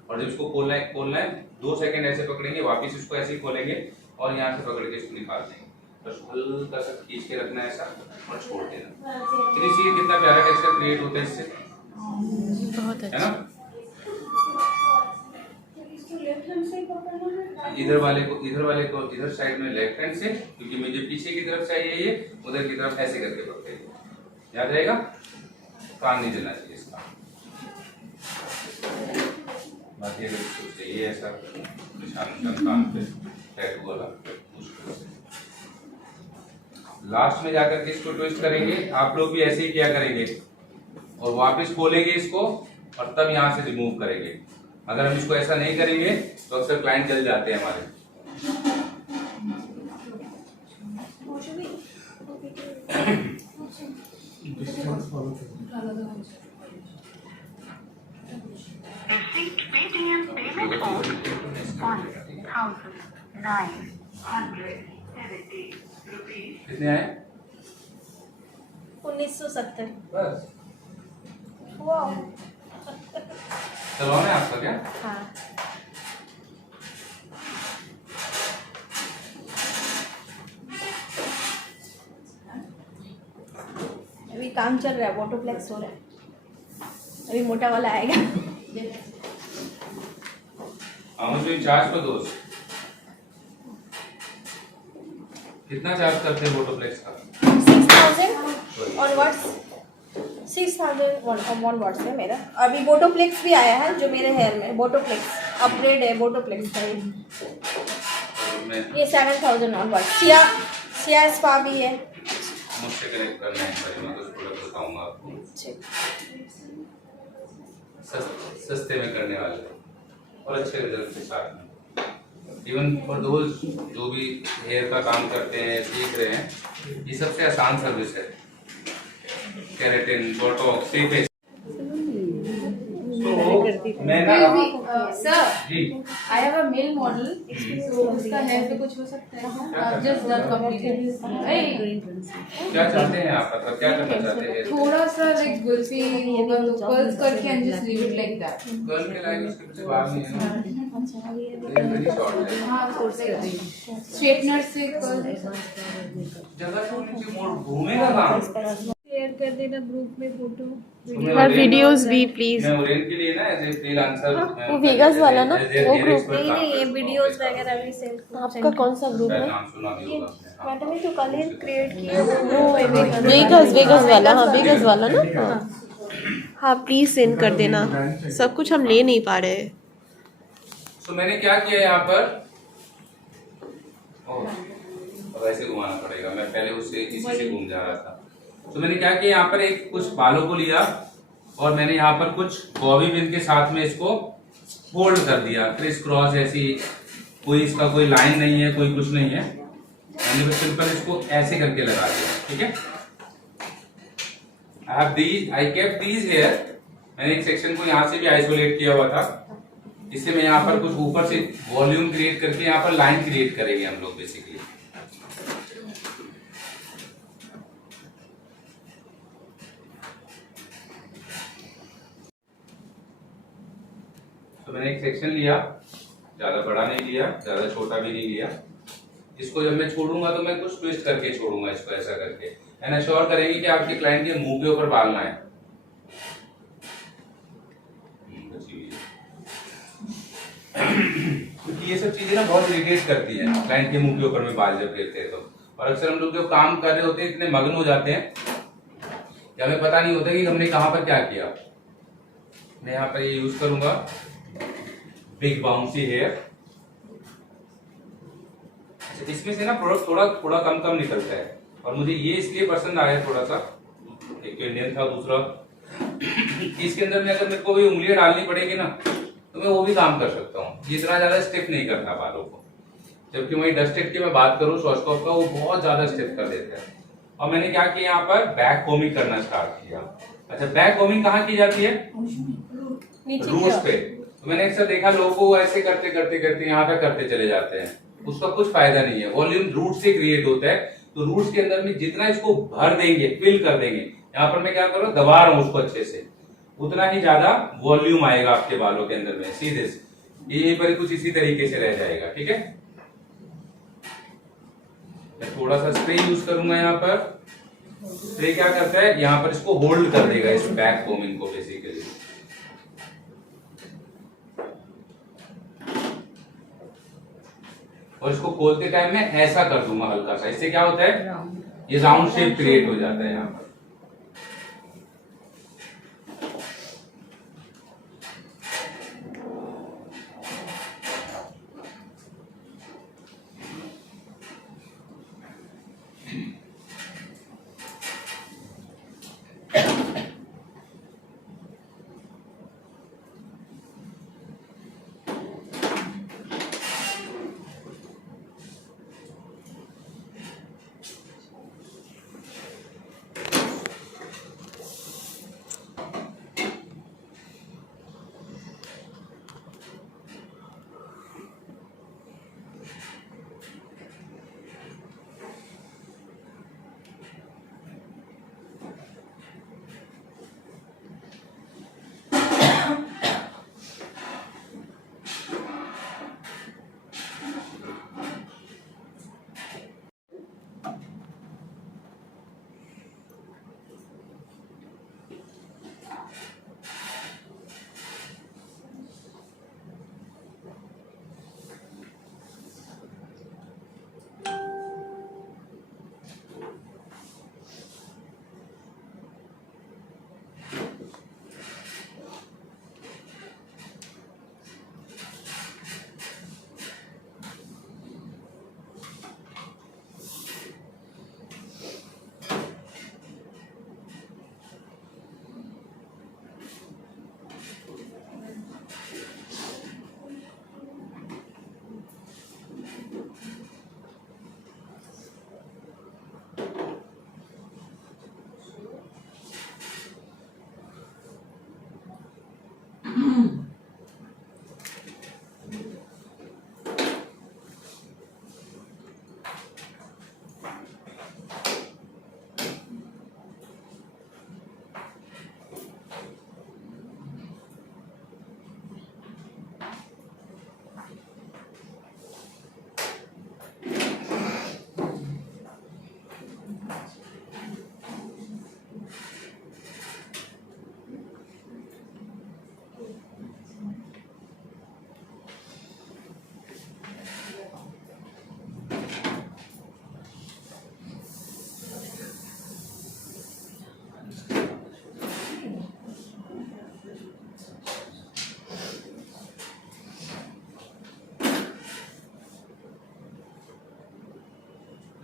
और जब इसको खोलना है 2 सेकंड ऐसे पकड़ेंगे, वापस इसको ऐसे ही खोलेंगे, और यहाँ से पकड़ के इसको निकाल देंगे, बस हल्का सा खींच के रखना है ऐसा, और छोड़ देना। तो इसीलिए कितना प्यारा टेक्सचर क्रिएट होता है इससे, बहुत है अच्छा। ना। इसको लेफ्ट हैंड से ही पकड़ना है। इधर वाले को इधर साइड में लेफ्ट हैंड से, क्योंकि मुझे पीछे की तरफ चाहिए, ये उधर की तरफ ऐसे करके पकड़ेंगे, याद रहेगा, कान नहीं देना चाहिए इसका। बाकी अगर इसको चाहिए ऐसा निशान कान पे टैटू वाला, लास्ट में जाकर के इसको ट्विस्ट करेंगे, आप लोग भी ऐसे ही क्या करेंगे, और वापस खोलेंगे इसको, और तब यहाँ से रिमूव करेंगे। अगर हम इसको ऐसा नहीं करेंगे तो अक्सर क्लाइंट जल जाते हैं हमारे। Receipt Paytm payment code 1,970 rupees. कितने आए? 1970। बस वाह। चलवाना है आपका क्या? हाँ। अभी काम चल रहा है, वोटोप्लेक्स हो रहा है, अभी मोटा वाला आएगा। मुझे चार्ज को दोस्त कितना चार्ज करते हैं वोटोप्लेक्स का? 6000 ऑनवर्ड्स, 6000 ऑन वर्ड्स है मेरा। अभी बोटोप्लेक्स भी आया है जो मेरे हेयर में, बोटोप्लेक्स अपग्रेड है बोटोप्लेक्स का ये 7000 ऑन वर्ड्स। सिया स्पा भी है। मुझसे कनेक्ट करना है, मैं कुछ प्रोडक्ट बताऊंगा आपको, सस्ते में करने वाले और अच्छे रिजल्ट के साथ में। इवन फॉर दोज जो भी हेयर का काम करते हैं, सीख रहे हैं, ये सबसे आसान सर्विस है। Keratin, botox, face. मैं ना sir ji I have a male model, तो उसका हेयर पे कुछ हो सकता है? Just done completed. क्या चाहते हैं आप, मतलब क्या करना चाहते हैं? थोड़ा सा लाइक गुल्फी होगा तो कर्ल्स करके and just leave it like that. Girl के लाइक उसके पीछे बाल नहीं है ना, ये वेरी शॉर्ट है। हाँ कोर्स कर रही हूँ, स्ट्रेटनर से कर्ल। जगह छोड़नी चाहिए, मोड़ घूमेगा काम। शेयर कर देना ग्रुप में फोटो। और वीडियोस भी प्लीज। मैं ओरेन के लिए ना एज ए फ्रीलांसर, वो वेगास वाला ना, वो ग्रुप नहीं नहीं, ये वीडियोस वगैरह भी सेल। आपका कौन सा ग्रुप है? नाम सुना भी होगा आपने। मैडम ने तो कल ही क्रिएट किया वो वेगास वाला। हाँ वेगास वाला ना। हाँ प्लीज सेंड कर देना, सब कुछ हम ले नहीं पा रहे। तो मैंने क्या किया यहाँ पर, अब ऐसे घुमाना पड़ेगा, मैं पहले उससे इसी से घूम जा रहा था। तो मैंने क्या किया, यहाँ पर एक कुछ बालों को लिया और मैंने यहाँ पर कुछ बॉबी पिन के साथ में इसको फोल्ड कर दिया, क्रिस क्रॉस, ऐसी कोई इसका कोई लाइन नहीं है, कोई कुछ नहीं है, मैंने बस सिंपल इसको ऐसे करके लगा दिया। ठीक है, आई केप्ट दीज हेयर। मैंने एक सेक्शन को यहाँ से भी आइसोलेट किया हुआ था, इससे मैं यहाँ पर कुछ ऊपर से वॉल्यूम क्रिएट करके यहाँ पर लाइन क्रिएट करेंगे हम लोग बेसिकली। तो मैंने एक सेक्शन लिया, ज्यादा बड़ा नहीं लिया, ज्यादा छोटा भी नहीं लिया। इसको जब मैं छोड़ूंगा तो मैं कुछ ट्विस्ट करके छोड़ूंगा, इसको ऐसा करके एंड अश्योर करेंगे कि आपके क्लाइंट के मुंह के ऊपर बाल ना आए। क्योंकि ये सब चीजें ना बहुत इरिटेट करती हैं क्लाइंट के मुंह के ऊपर में बाल जब गिरते हैं तो। और अक्सर हम लोग जो काम कर रहे होते हैं इतने मग्न हो जाते हैं कि हमें पता नहीं होता कि हमने कहाँ पर क्या किया। मैं यहाँ पर ये यूज करूंगा बिग बाउंसी हेयर। इसमें से ना प्रोडक्ट थोड़ा कम निकलता है और मुझे ये इसलिए पसंद आया थोड़ा सा, एक तो इंडियन था, दूसरा इसके अंदर में अगर मेरे को भी उंगलियां डालनी पड़ेगी ना तो मैं वो भी काम कर सकता हूँ, इतना ज्यादा स्टिफ नहीं करता बालों को। जबकि वही डस्टेड की मैं बात करूँ शॉर्टस्टॉप का, वो बहुत ज्यादा स्टिफ कर देता है। और मैंने क्या किया यहाँ पर बैक कोमिंग करना स्टार्ट किया। अच्छा, बैक कोमिंग कहाँ की जाती है? नीचे रूट्स पे। तो मैंने अक्सर देखा लोगों को ऐसे करते करते करते यहाँ तक करते चले जाते हैं, उसका कुछ फायदा नहीं है। वॉल्यूम रूट से क्रिएट होता है, तो रूट्स के अंदर में जितना इसको भर देंगे, फिल कर देंगे, यहाँ पर मैं क्या कर रहा हूँ, दबा रहा हूँ उसको अच्छे से, उतना ही ज्यादा वॉल्यूम आएगा आपके बालों के अंदर में। सीधे से ये पर कुछ इसी तरीके से रह जाएगा। ठीक है, मैं थोड़ा सा स्प्रे यूज करूंगा यहाँ पर। स्प्रे क्या करता है, यहाँ पर इसको होल्ड कर देगा, इस बैक कोमिंग को बेसिकली। और इसको खोलते टाइम में ऐसा कर दूंगा हल्का सा, इससे क्या होता है, ये राउंड शेप क्रिएट हो जाता है यहाँ पर।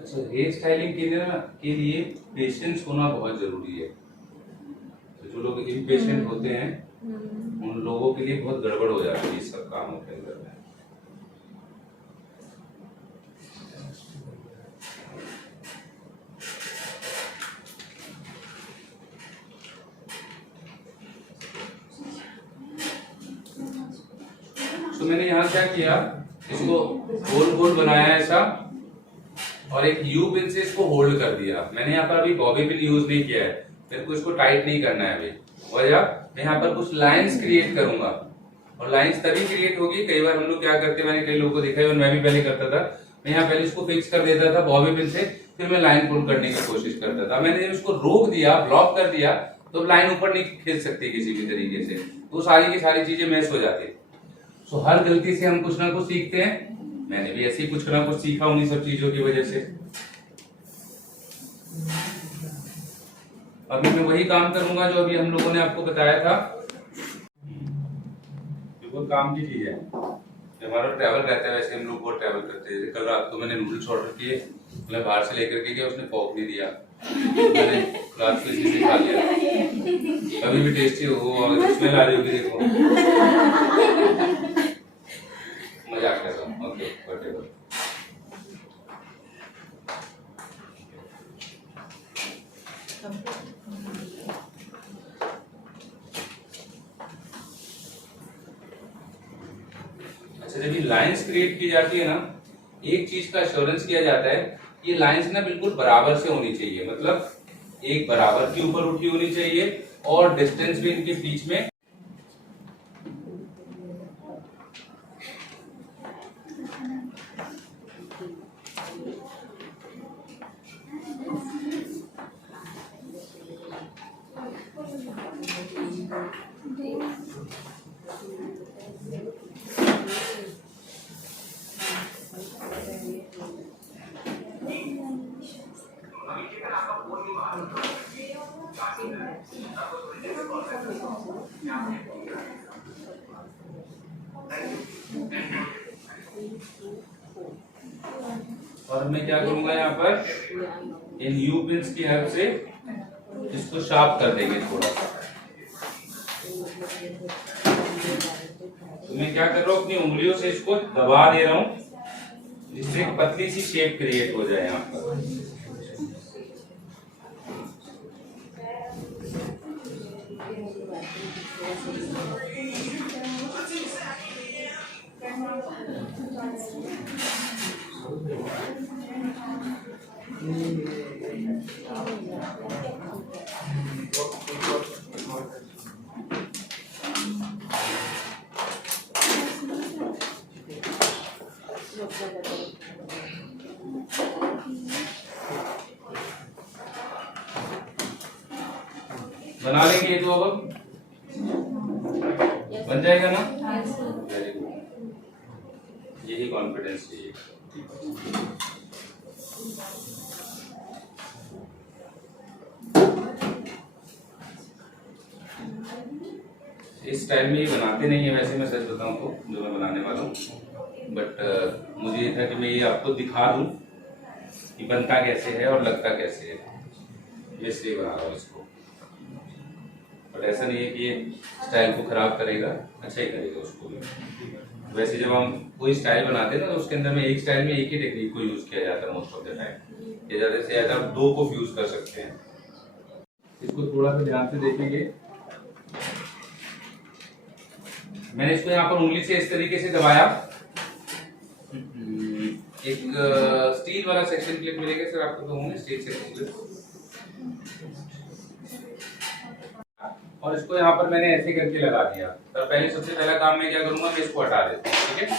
अच्छा, हेयर स्टाइलिंग के लिए पेशेंस होना बहुत जरूरी है। तो जो लोग इम्पेशेंट होते हैं उन लोगों के लिए बहुत गड़बड़ हो जाती है इस सब कामों के अंदर में। तो मैंने यहाँ क्या किया, इसको गोल गोल बनाया ऐसा, और एक यू पिन से इसको होल्ड कर दिया। मैंने यहाँ पर अभी बॉबी पिन यूज नहीं किया है, मेरे को इसको टाइट नहीं करना है अभी। वजह, मैं यहाँ पर कुछ लाइंस क्रिएट करूंगा, और लाइंस तभी क्रिएट होगी, कई बार हम लोग क्या करते हैं, मैंने कई लोगों को देखा है और मैं भी पहले करता था, मैं यहाँ पहले इसको फिक्स कर देता था बॉबी पिन से, फिर मैं लाइन पुल करने की कोशिश करता था। मैंने जब इसको रोक दिया, ब्लॉक कर दिया, तो लाइन ऊपर नहीं खींच सकती किसी भी तरीके से, तो सारी की सारी चीजें मैच हो जाती। सो हर गलती से हम कुछ ना कुछ सीखते हैं। मैंने भी ऐसे ही कुछ ना कुछ सीखा उन्हीं सब चीजों की वजह से। अभी मैं वही काम करूंगा जो अभी हम लोगों ने आपको बताया था, जो बहुत काम की चीज है। हमारा ट्रैवल रहता है वैसे हम लोग बहुत ट्रैवल करते हैं। कल रात को मैंने नूडल्स ऑर्डर किए, मतलब बाहर से लेकर के गया, उसने फोक नहीं दिया, मैंने रात को इसी से खा लिया। अभी भी टेस्टी हो, स्मेल आ रही होगी देखो। मजाक कर रहा हूँ। Okay whatever. अच्छा, जब ये लाइंस क्रिएट की जाती है ना, एक चीज का एश्योरेंस किया जाता है, ये लाइंस ना बिल्कुल बराबर से होनी चाहिए, मतलब एक बराबर के ऊपर उठी होनी चाहिए और डिस्टेंस भी इनके बीच में और मैं क्या करूंगा यहाँ पर इन यू पिन्स की हेल्प से इसको शार्प कर देंगे थोड़ा सा। तो मैं क्या कर रहा हूँ, अपनी उंगलियों से इसको दबा दे रहा हूँ जिससे एक पतली सी शेप क्रिएट हो जाए यहाँ पर। बना लेंगे तो अब बन जाएगा ना। वेरी गुड, यही कॉन्फिडेंस चाहिए। इस स्टाइल में ये बनाते नहीं है वैसे, मैं सच बताऊं तो, जो मैं बनाने वाला हूँ, बट मुझे ये था कि मैं ये आपको दिखा दूं कि बनता कैसे है और लगता कैसे है, इसलिए बना रहा हूँ इसको। बट ऐसा नहीं है कि ये स्टाइल को खराब करेगा, अच्छा ही करेगा उसको भी। वैसे जब हम कोई स्टाइल बनाते हैं ना, तो उसके अंदर में एक स्टाइल में एक ही टेक्निक को यूज किया जाता है मोस्ट ऑफ द टाइम। ये ज्यादा से ज्यादा दो को फ्यूज कर सकते हैं। इसको थोड़ा सा ध्यान से देखेंगे, मैंने इसको यहाँ पर उंगली से इस तरीके से दबाया। एक स्टील वाला सेक्शन क्लिप मिलेगा सर आपको, तो होंगे स्टील सेक्शन क्लिप, और इसको यहाँ पर मैंने ऐसे करके लगा दिया। तो पहले सबसे पहला काम मैं क्या करूंगा, मैं इसको हटा देता हूँ, ठीक है।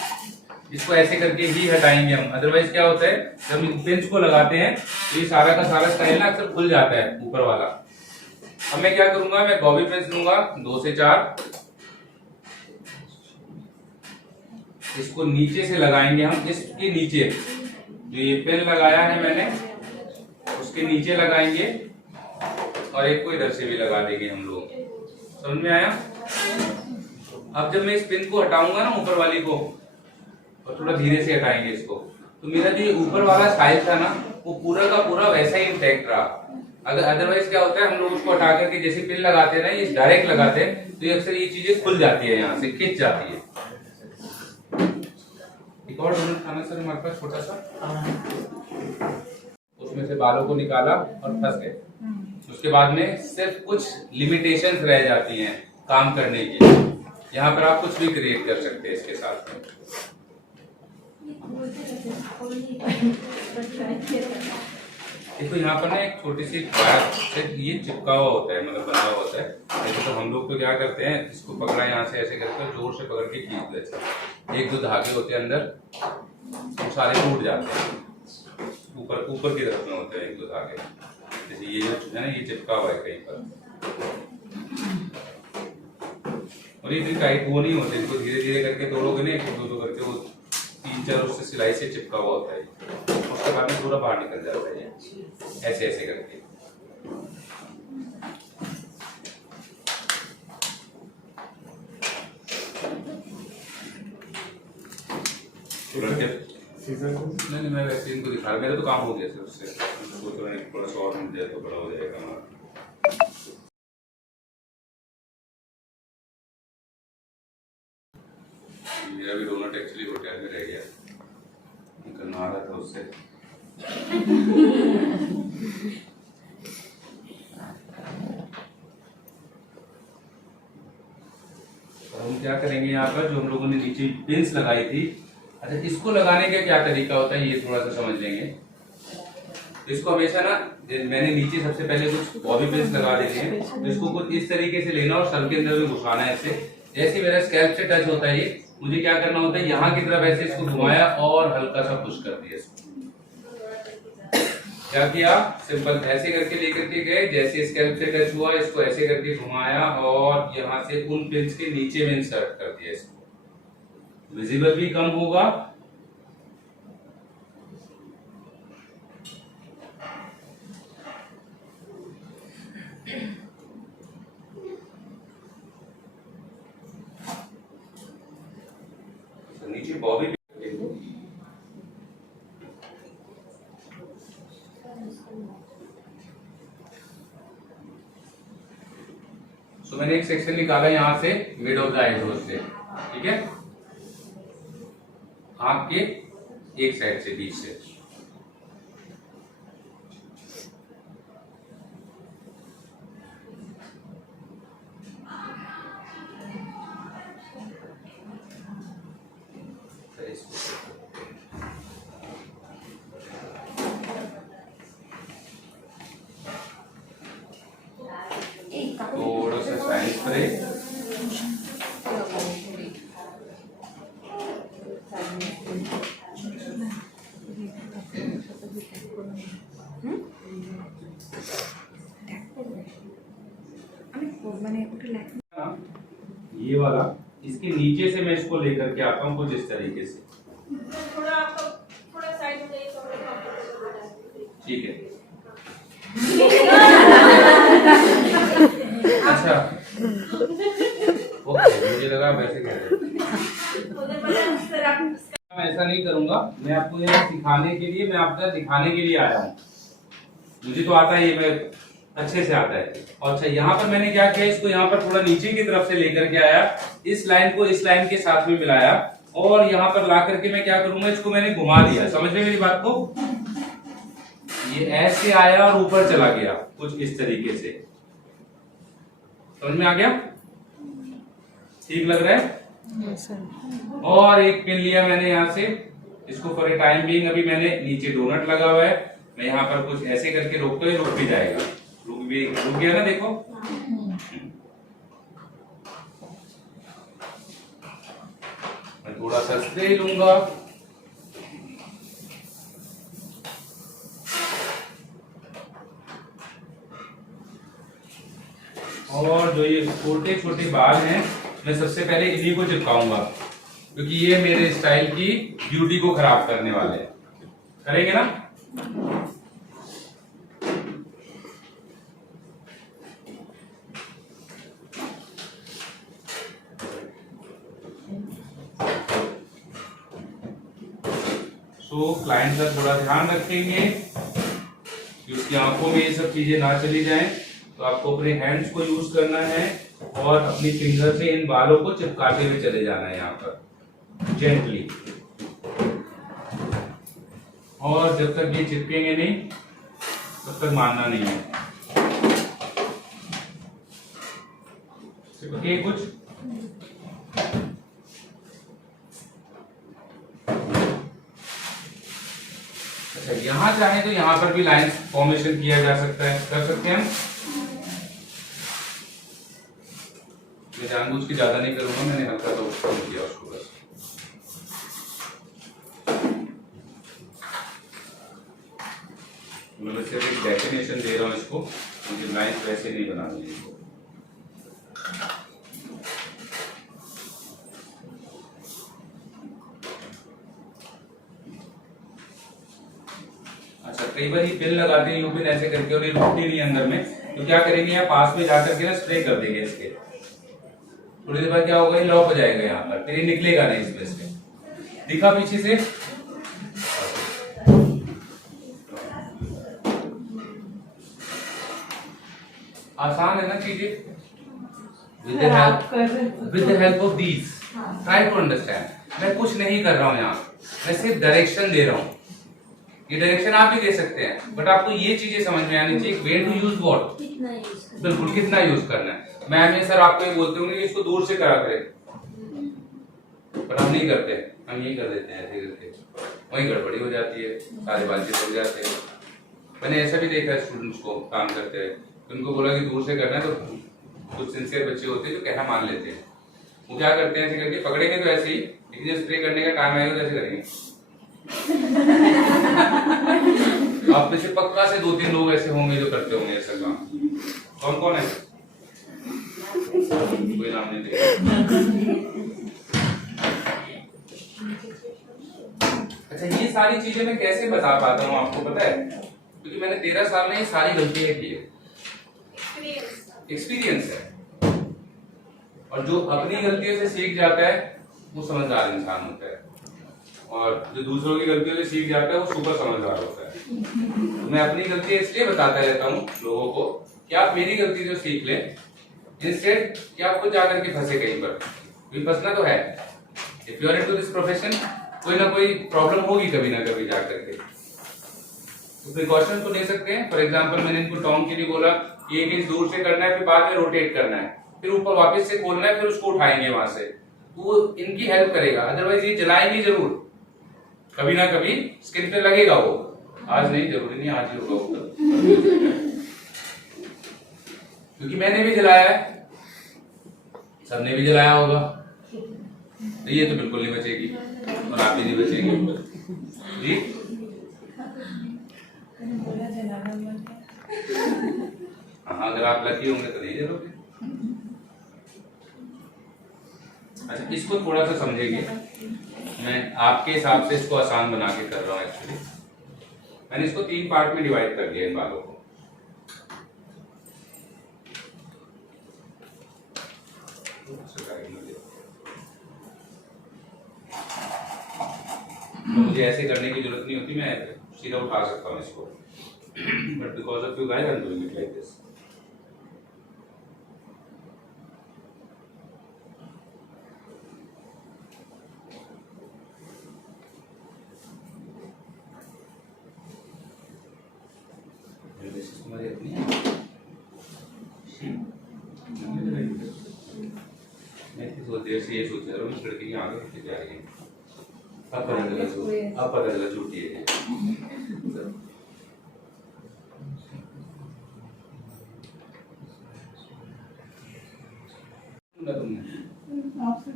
इसको ऐसे करके ही हटाएंगे हम, अदरवाइज क्या होता है जब पिंच को लगाते हैं तो ये सारा का सारा स्टाइल ना अक्सर खुल जाता है ऊपर वाला। अब मैं क्या करूंगा, मैं बॉबी पिंस लूंगा 2 से 4, इसको नीचे से लगाएंगे हम, इसके नीचे जो ये पेन लगाया है मैंने उसके नीचे लगाएंगे, और एक को इधर से भी लगा देंगे हम लोग। समझ में आया। अब जब मैं इस पिन को हटाऊंगा ना ऊपर वाली को, और थोड़ा धीरे से हटाएंगे इसको, तो मेरा जो ये ऊपर वाला स्टाइल था ना वो पूरा का पूरा वैसा ही इंटैक्ट रहा। अगर अदरवाइज क्या होता है, हम लोग उसको हटा करके जैसे पिन लगाते हैं ना, ये डायरेक्ट लगाते हैं तो ये अक्सर ये चीजें खुल जाती है, यहाँ से खिंच जाती है। एक और डोनट खाना सर हमारे पास छोटा सा, उसमें से बालों को निकाला और फंस गए। उसके बाद में सिर्फ कुछ लिमिटेशंस रह जाती हैं काम करने की। यहाँ पर आप कुछ भी क्रिएट कर सकते हैं इसके साथ में। देखो यहाँ पर ना एक छोटी सी वायर से ये चिपका हुआ होता है, मतलब बना हुआ होता है। ऐसे तो हम लोग तो क्या करते हैं, इसको पकड़ा यहाँ से ऐसे करके जोर से पकड़ के खींच देते हैं। 1-2 धागे होते हैं अंदर, वो सारे टूट जाते हैं। ऊपर की तरफ में होते हैं 1-2 धागे, जैसे ये जो है ना ये चिपका हुआ है कहीं पर, और ये टाइट वो नहीं होते, इनको धीरे धीरे करके तोड़ोगे ना, 1-2 करके वो 3-4 उससे सिलाई से चिपका हुआ होता है। उसके बाद में पूरा बाहर निकल जाता है ऐसे ऐसे करके। नहीं मैं वैसे इनको दिखा रहा, मेरा तो काम हो गया सर उससे, सोच रहे हैं थोड़ा सा और मिल जाए तो बड़ा हो जाएगा हमारा। मेरा भी डोनट एक्चुअली होटल में रह गया, निकलना आ रहा था उससे। हम क्या करेंगे यहाँ पर, जो हम लोगों ने नीचे पिंस लगाई थी, अच्छा इसको लगाने का क्या तरीका होता है ये थोड़ा सा समझ लेंगे। इसको हमेशा ना, मैंने नीचे सबसे पहले कुछ बॉबी पिंस लगा देते हैं, तो इसको कुछ इस तरीके से लेना और सर के अंदर में घुसाना है। ऐसे जैसे मेरा स्कैल्प से टच होता है ये, मुझे क्या करना होता है, यहाँ की तरफ ऐसे इसको घुमाया और हल्का सा पुश कर दिया इसको। क्या किया, सिंपल ऐसे करके लेकर के गए, जैसे स्कैल्प से टच हुआ इसको ऐसे करके घुमाया और यहाँ से उन पिंस के नीचे में इंसर्ट कर दिया इसको। विजिबल भी कम होगा तो नीचे बॉबी तो मैंने एक सेक्शन निकाला यहाँ से मिड ऑफ द आईब्रोज से, ठीक है, आंख के एक साइड से बीच से। थोड़ा सा साइड पर ये वाला, इसके नीचे से मैं इसको लेकर के आता हूँ कुछ इस तरीके से, थोड़ा साइड में, ठीक है। अच्छा ओके, मुझे लगा वैसे कह रहे मैं ऐसा नहीं करूंगा, मैं आपको यहाँ सिखाने के लिए, मैं आपका दिखाने के लिए आया हूँ, मुझे तो आता है ये, मैं अच्छे से आता है। और अच्छा यहाँ पर मैंने क्या किया, इसको यहाँ पर थोड़ा नीचे की तरफ से लेकर के आया, इस लाइन को इस लाइन के साथ में मिलाया और यहाँ पर ला करके मैं क्या करूंगा, इसको मैंने घुमा दिया। समझ रहे मेरी बात को, ये ऐसे आया और ऊपर चला गया कुछ इस तरीके से, समझ में आ गया, ठीक लग रहा है। और एक पिन लिया मैंने यहाँ से, इसको फॉर ए टाइम बीइंग अभी मैंने नीचे डोनट लगा हुआ है, मैं यहाँ पर कुछ ऐसे करके रोकते हुए रुक भी जाएगा, रुक गया ना, देखो मैं थोड़ा सा स्प्रे लूंगा और जो ये छोटे छोटे बाल हैं मैं सबसे पहले इन्हीं को चिपकाऊंगा, क्योंकि ये मेरे स्टाइल की ब्यूटी को खराब करने वाले हैं। करेंगे ना, तो क्लाइंट का थोड़ा ध्यान रखेंगे कि उसकी आंखों में ये सब चीजें ना चली जाएं, तो आपको अपने हैंड्स को यूज करना है और अपनी फिंगर से इन बालों को चिपकाते हुए चले जाना है यहाँ पर जेंटली, और जब तक ये चिपकेंगे नहीं तब तक मानना नहीं है। चिपके कुछ, अच्छा यहाँ चाहे तो यहाँ पर भी लाइन फॉर्मेशन किया जा सकता है, कर सकते हैं हम। मैं जानबूझ के ज्यादा नहीं करूंगा, मैंने हल्का तो कम किया उसको बस। मैं बस सिर्फ एक डेफिनेशन दे रहा हूँ इसको, मुझे लाइन वैसे नहीं बनानी है। अच्छा कई बार ये पिन लगाते हैं यूपिन ऐसे करके और ये रुकती नहीं अंदर में, तो क्या करेंगे यहाँ पास में जाकर के ना स्प्रे कर देंगे इसके, थोड़ी देर बाद क्या होगा, ये लॉक हो जाएगा यहाँ पर, फिर ये निकलेगा नहीं इसमें से। दिखा पीछे से। आसान है ना चीजें। With the help of these try to understand. मैं कुछ नहीं कर रहा हूँ यहाँ, मैं सिर्फ डायरेक्शन दे रहा हूँ। ये डायरेक्शन आप भी दे सकते हैं, बट आपको ये चीजें समझ में आनी चाहिए, वेयर टू यूज व्हाट, बिल्कुल कितना यूज करना है। मैम ये सर आपको ये बोलते होंगे कि इसको दूर से करा करें, पर हम नहीं करते, हम यही कर देते हैं ऐसे करके, वही गड़बड़ी हो जाती है, सारे बातचीत हो जाते हैं। मैंने ऐसा भी देखा है स्टूडेंट्स को काम करते हैं, उनको बोला कि दूर से करना है, तो कुछ सिंसियर बच्चे होते हैं जो कहना मान लेते हैं, वो क्या करते हैं ऐसे करके पकड़ेंगे तो ऐसे ही, लेकिन जब स्प्रे करने का टाइम आएगा तो ऐसे करेंगे। आप में से पक्का से 2-3 लोग ऐसे होंगे जो करते होंगे ऐसा काम। कौन कौन है? कोई नाम नहीं देगा। अच्छा, ये सारी चीजें मैं कैसे बता पाता हूँ आपको पता है? क्योंकि मैंने 13 साल में ये सारी गलतियां की है, एक्सपीरियंस है। और जो अपनी गलतियों से सीख जाता है वो समझदार इंसान होता है, और जो दूसरों की गलतियों से सीख जाता है वो सुपर समझदार होता है। मैं अपनी गलती इसलिए बताता रहता हूँ लोगों को कि आप मेरी गलती जो सीख लें, इंस्टेड कि आप खुद जाकर के फंसे कहीं पर, क्योंकि फंसना तो है। If you are into this profession, कोई ना कोई प्रॉब्लम होगी कभी ना कभी जाकर के, तो प्रिकॉशन तो ले सकते हैं। फॉर एग्जाम्पल मैंने इनको टॉन्ग के लिए बोला कि 1 इंच दूर से करना है, फिर बाद में रोटेट करना है, फिर ऊपर वापस से खोलना है, फिर उसको उठाएंगे वहां से, तो वो इनकी हेल्प करेगा। अदरवाइज ये जलाएंगे जरूर, कभी ना कभी स्किन पे लगेगा वो, आज नहीं, जरूरी नहीं आज ही होगा, क्योंकि मैंने भी जलाया है, सबने भी जलाया होगा, तो ये तो बिल्कुल नहीं बचेगी और आप भी नहीं बचेंगे जी। हाँ, अगर आप लकी होंगे तो नहीं जलोगे। अच्छा, इसको थोड़ा सा समझेंगे, मैं आपके हिसाब से इसको आसान बना के कर रहा हूँ। एक्चुअली मैंने इसको 3 पार्ट में डिवाइड कर दिया इन बालों को। मुझे ऐसे करने की जरूरत नहीं होती, मैं सीधा उठा सकता हूँ इसको, but because of you guys I am doing it like this. देर से ये सोच रहा हूँ इस लड़की की आगे कितनी जा रही है, अब पता चला झूठी है।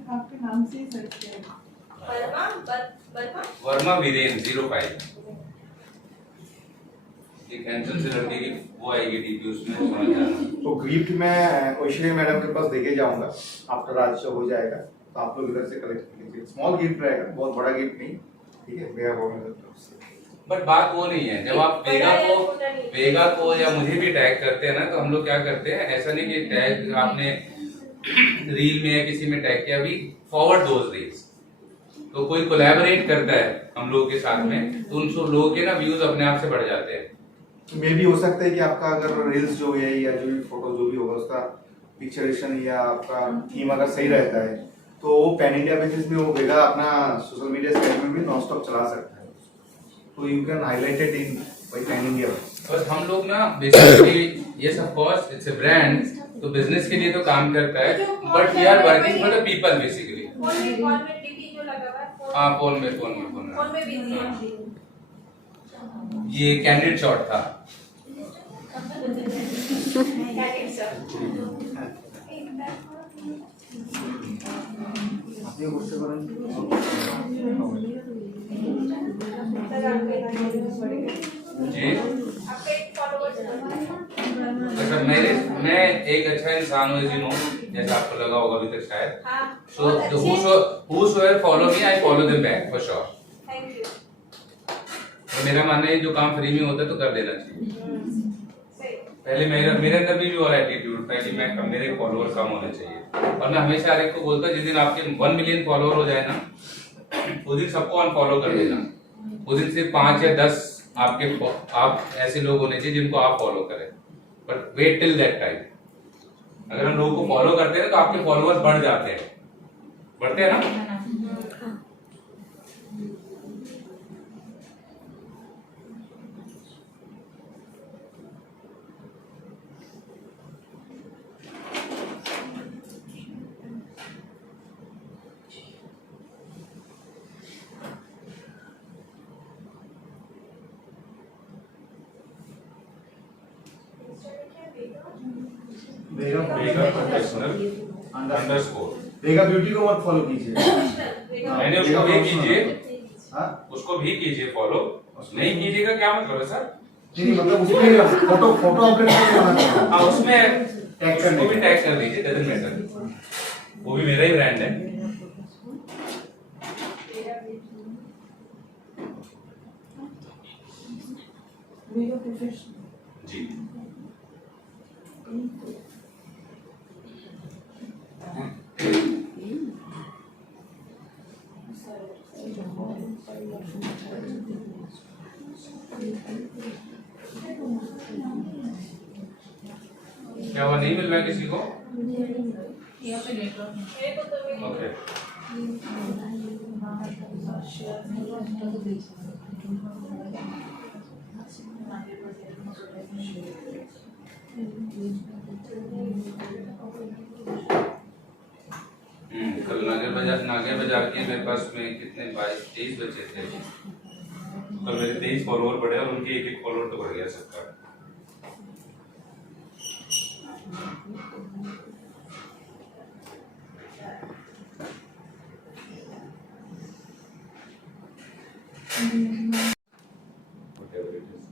आपके नाम से ही सर्च किया, वर्मा वीरेन 05। एक हैंडसम से लड़के की वो आएगी डीपी, उसमें समझ जाना। तो गिफ्ट मैं ऐश्वर्या मैडम के पास देके जाऊंगा, आफ्टर आज शो हो जाएगा तो आप लोग इधर से कलेक्ट कीजिए। स्मॉल गिफ्ट रहेगा, बहुत बड़ा गिफ्ट नहीं, ठीक है, मेरा वो मेरे तरफ से। बट बात वो नहीं है, जब आप वेगा को या मुझे भी टैग करते हैं ना, तो हम लोग क्या करते हैं, ऐसा नहीं कि टैग आपने रील में या किसी में टैग किया, अभी फॉरवर्ड दोज रील्स, तो कोई कोलैबोरेट करता है हम लोगों के साथ में, तो उन सब लोगों के ना व्यूज अपने आप से बढ़ जाते हैं। मे भी हो सकता है कि आपका अगर रील्स जो है या जो भी फोटो जो भी होगा उसका पिक्चरेशन या आपका थीम अगर सही रहता है, तो वो पैन इंडिया बेसिस पे वो वेगा अपना सोशल मीडिया साइट में भी नॉन स्टॉप चला सकता है, तो you can highlight it in by pan India. बस हम लोग ना basically, yes of course it's a brand, तो बिजनेस के लिए तो काम करता है, but we are working for the people basically. हाँ, फोन में बिजी है। ये कैंडिड शॉट था। जी, अच्छा, मैं एक अच्छा इंसान हूँ, यू नो, जैसा आपको लगा होगा अभी तक शायद। So whosoever follow me, I follow them back for sure. Thank you. तो मेरा मानना है जो काम फ्री में होता है तो कर देना चाहिए। पहले मेरे अंदर भी वो एटीट्यूड था कि मेरे फॉलोअर कम होने चाहिए, और मैं हमेशा हर एक को बोलता जिस दिन आपके 1 मिलियन फॉलोअर हो जाए ना, उस दिन सबको अनफॉलो कर देना। उस दिन सिर्फ 5 या 10 आप ऐसे लोग होने चाहिए जिनको आप फॉलो करें, but wait till that time. अगर हम लोगों को फॉलो करते हैं तो आपके फॉलोअर्स बढ़ जाते हैं, बढ़ते हैं ना। बेगा प्रोफेशनल अंडरस्कोर बेगा ब्यूटी को मत फॉलो कीजिए। मैंने उसको भी कीजिए, हाँ? उसको भी कीजिए फॉलो। नहीं कीजिएगा क्या मतलब है सर? नहीं मतलब उसमें फोटो अपडेट करना। हाँ उसमें टैग करने उसको भी टैग कर दीजिए, डजंट मैटर, वो भी मेरा ही ब्रांड है। जी क्या हुआ, नहीं मिल रहा है किसी को? यहाँ पे नेटवर्क ओके कल नागेर बाजार के मेरे पास में कितने 22-23 बचे थे। कल मेरे 23 फॉलोअर बढ़े और उनके एक फॉलोअर तो बढ़ गया सबका। Whatever it is.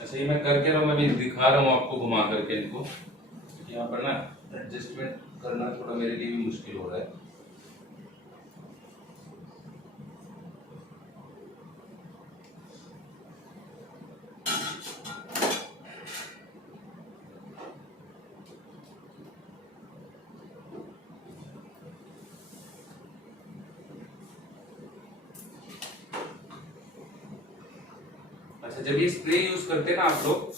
अच्छा ये मैं करके रहा हूँ, मैं भी दिखा रहा हूँ आपको घुमा करके इनको। यहाँ पर ना एडजस्टमेंट करना थोड़ा मेरे लिए भी मुश्किल हो रहा है। अच्छा जब ये स्प्रे यूज करते हैं ना आप लोग,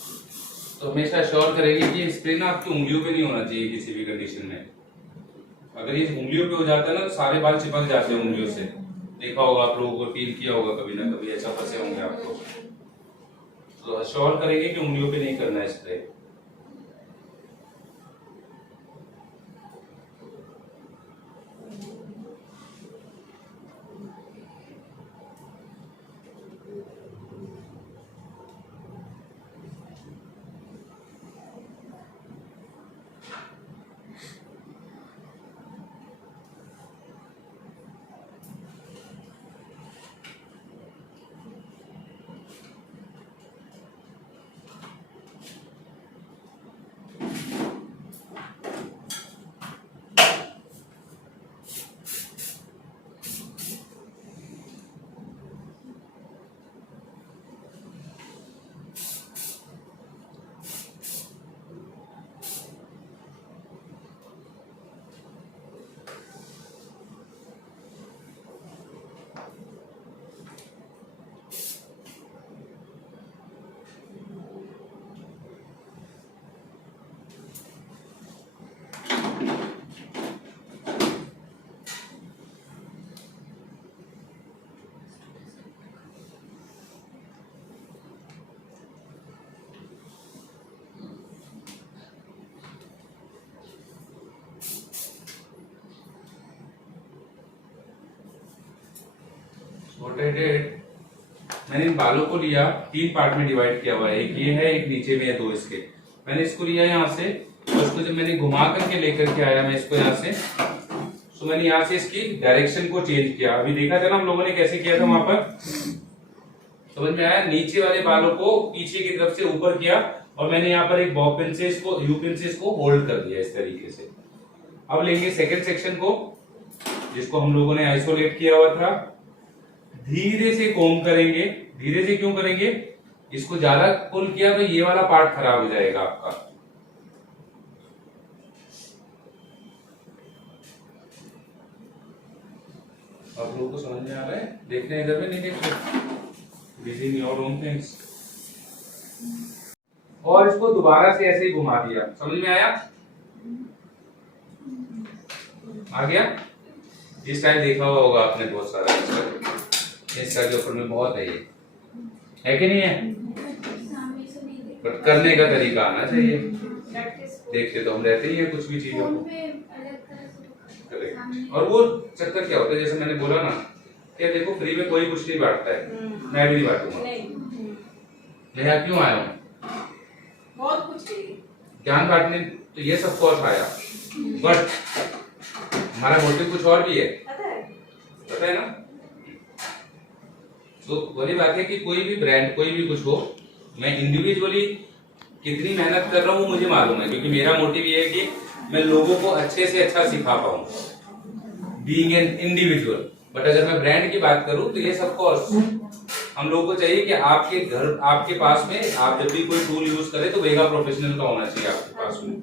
तो हमेशा श्योर करेंगे कि ये स्प्रे ना आपकी उंगलियों पे नहीं होना चाहिए किसी भी कंडीशन में। अगर ये उंगलियों पे हो जाता है ना तो सारे बाल चिपक जाते हैं उंगलियों से। देखा होगा आप लोगों को, फील किया होगा कभी ना कभी, ऐसा फंसे होंगे आप लोग। तो श्योर करेंगे कि उंगलियों पे नहीं करना है स्प्रे। What I did, मैंने इन बालों को लिया, 3 पार्ट में डिवाइड किया हुआ है। एक ये है, एक नीचे में है, 2 इसके। मैंने इसको लिया यहाँ से, और इसको जब मैंने घुमा करके लेकर के आया मैं इसको यहाँ से, तो मैंने यहाँ से इसकी डायरेक्शन को चेंज किया। अभी देखा था ना हम लोगों ने कैसे किया था वहां पर, समझ में आया। नीचे वाले बालों को पीछे की तरफ से ऊपर किया, और मैंने यहाँ पर एक बॉब पिन से इसको, यू पिन से इसको होल्ड कर दिया इस तरीके से। अब लेंगे सेकंड सेक्शन को, जिसको हम लोगों ने आइसोलेट किया हुआ था। धीरे से कोम करेंगे। धीरे से क्यों करेंगे? इसको ज्यादा पुल किया तो ये वाला पार्ट खराब हो जाएगा आपका। आप लोगों को समझ में आ रहा है? देख रहे हैं इधर में? नहीं देख रहे? Busy in your own things. और इसको दोबारा से ऐसे ही घुमा दिया। समझ में आया? आ गया? ये स्टाइल देखा हुआ होगा आपने बहुत सारा। इस स्टाइल के ऊपर में बहुत है ये, है कि नहीं है? बट करने का तरीका आना चाहिए। देखते तो हम रहते ही है कुछ भी चीजों को। और वो चक्कर क्या होता है, जैसे मैंने बोला ना कि देखो फ्री में कोई कुछ नहीं बांटता है, मैं भी नहीं बांटूंगा। मैं यहाँ क्यों आया हूँ? बहुत कुछ ज्ञान बांटने, तो ये सब कोर्स आया, बट हमारा मोटिव कुछ और भी है, पता है ना? तो वही बात है कि कोई भी ब्रांड, कोई भी कुछ हो, मैं इंडिविजुअली कितनी मेहनत कर रहा हूँ मुझे मालूम है, क्योंकि मेरा मोटिव ये है कि मैं लोगों को अच्छे से अच्छा सिखा पाऊँ, बीइंग एन इंडिविजुअल। बट अगर मैं ब्रांड की बात करूं तो ये सब कोर्स हम लोगों को चाहिए कि आपके घर, आपके पास में आप जब भी कोई टूल यूज करें तो वेगा प्रोफेशनल का होना चाहिए आपके पास में।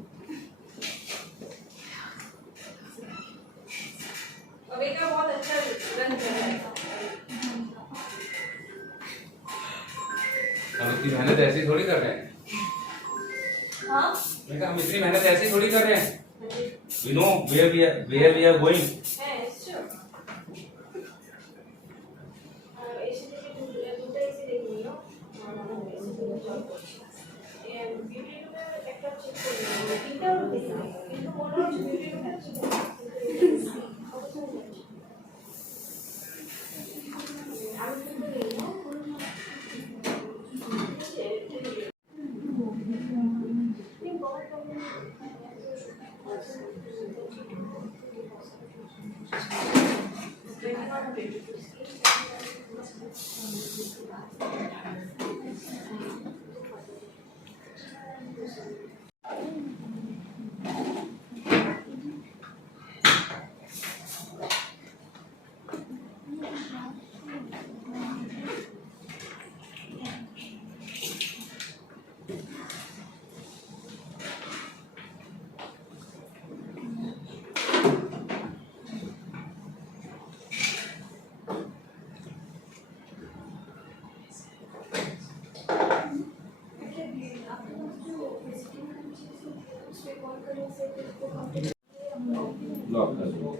वेगा बहुत अच्छा रन कर रहा है। हम इतनी मेहनत ऐसे थोड़ी कर रहे हैं। हाँ, हम इतनी मेहनत ऐसे थोड़ी कर रहे हैं। We know where we are going. Lock कर दो।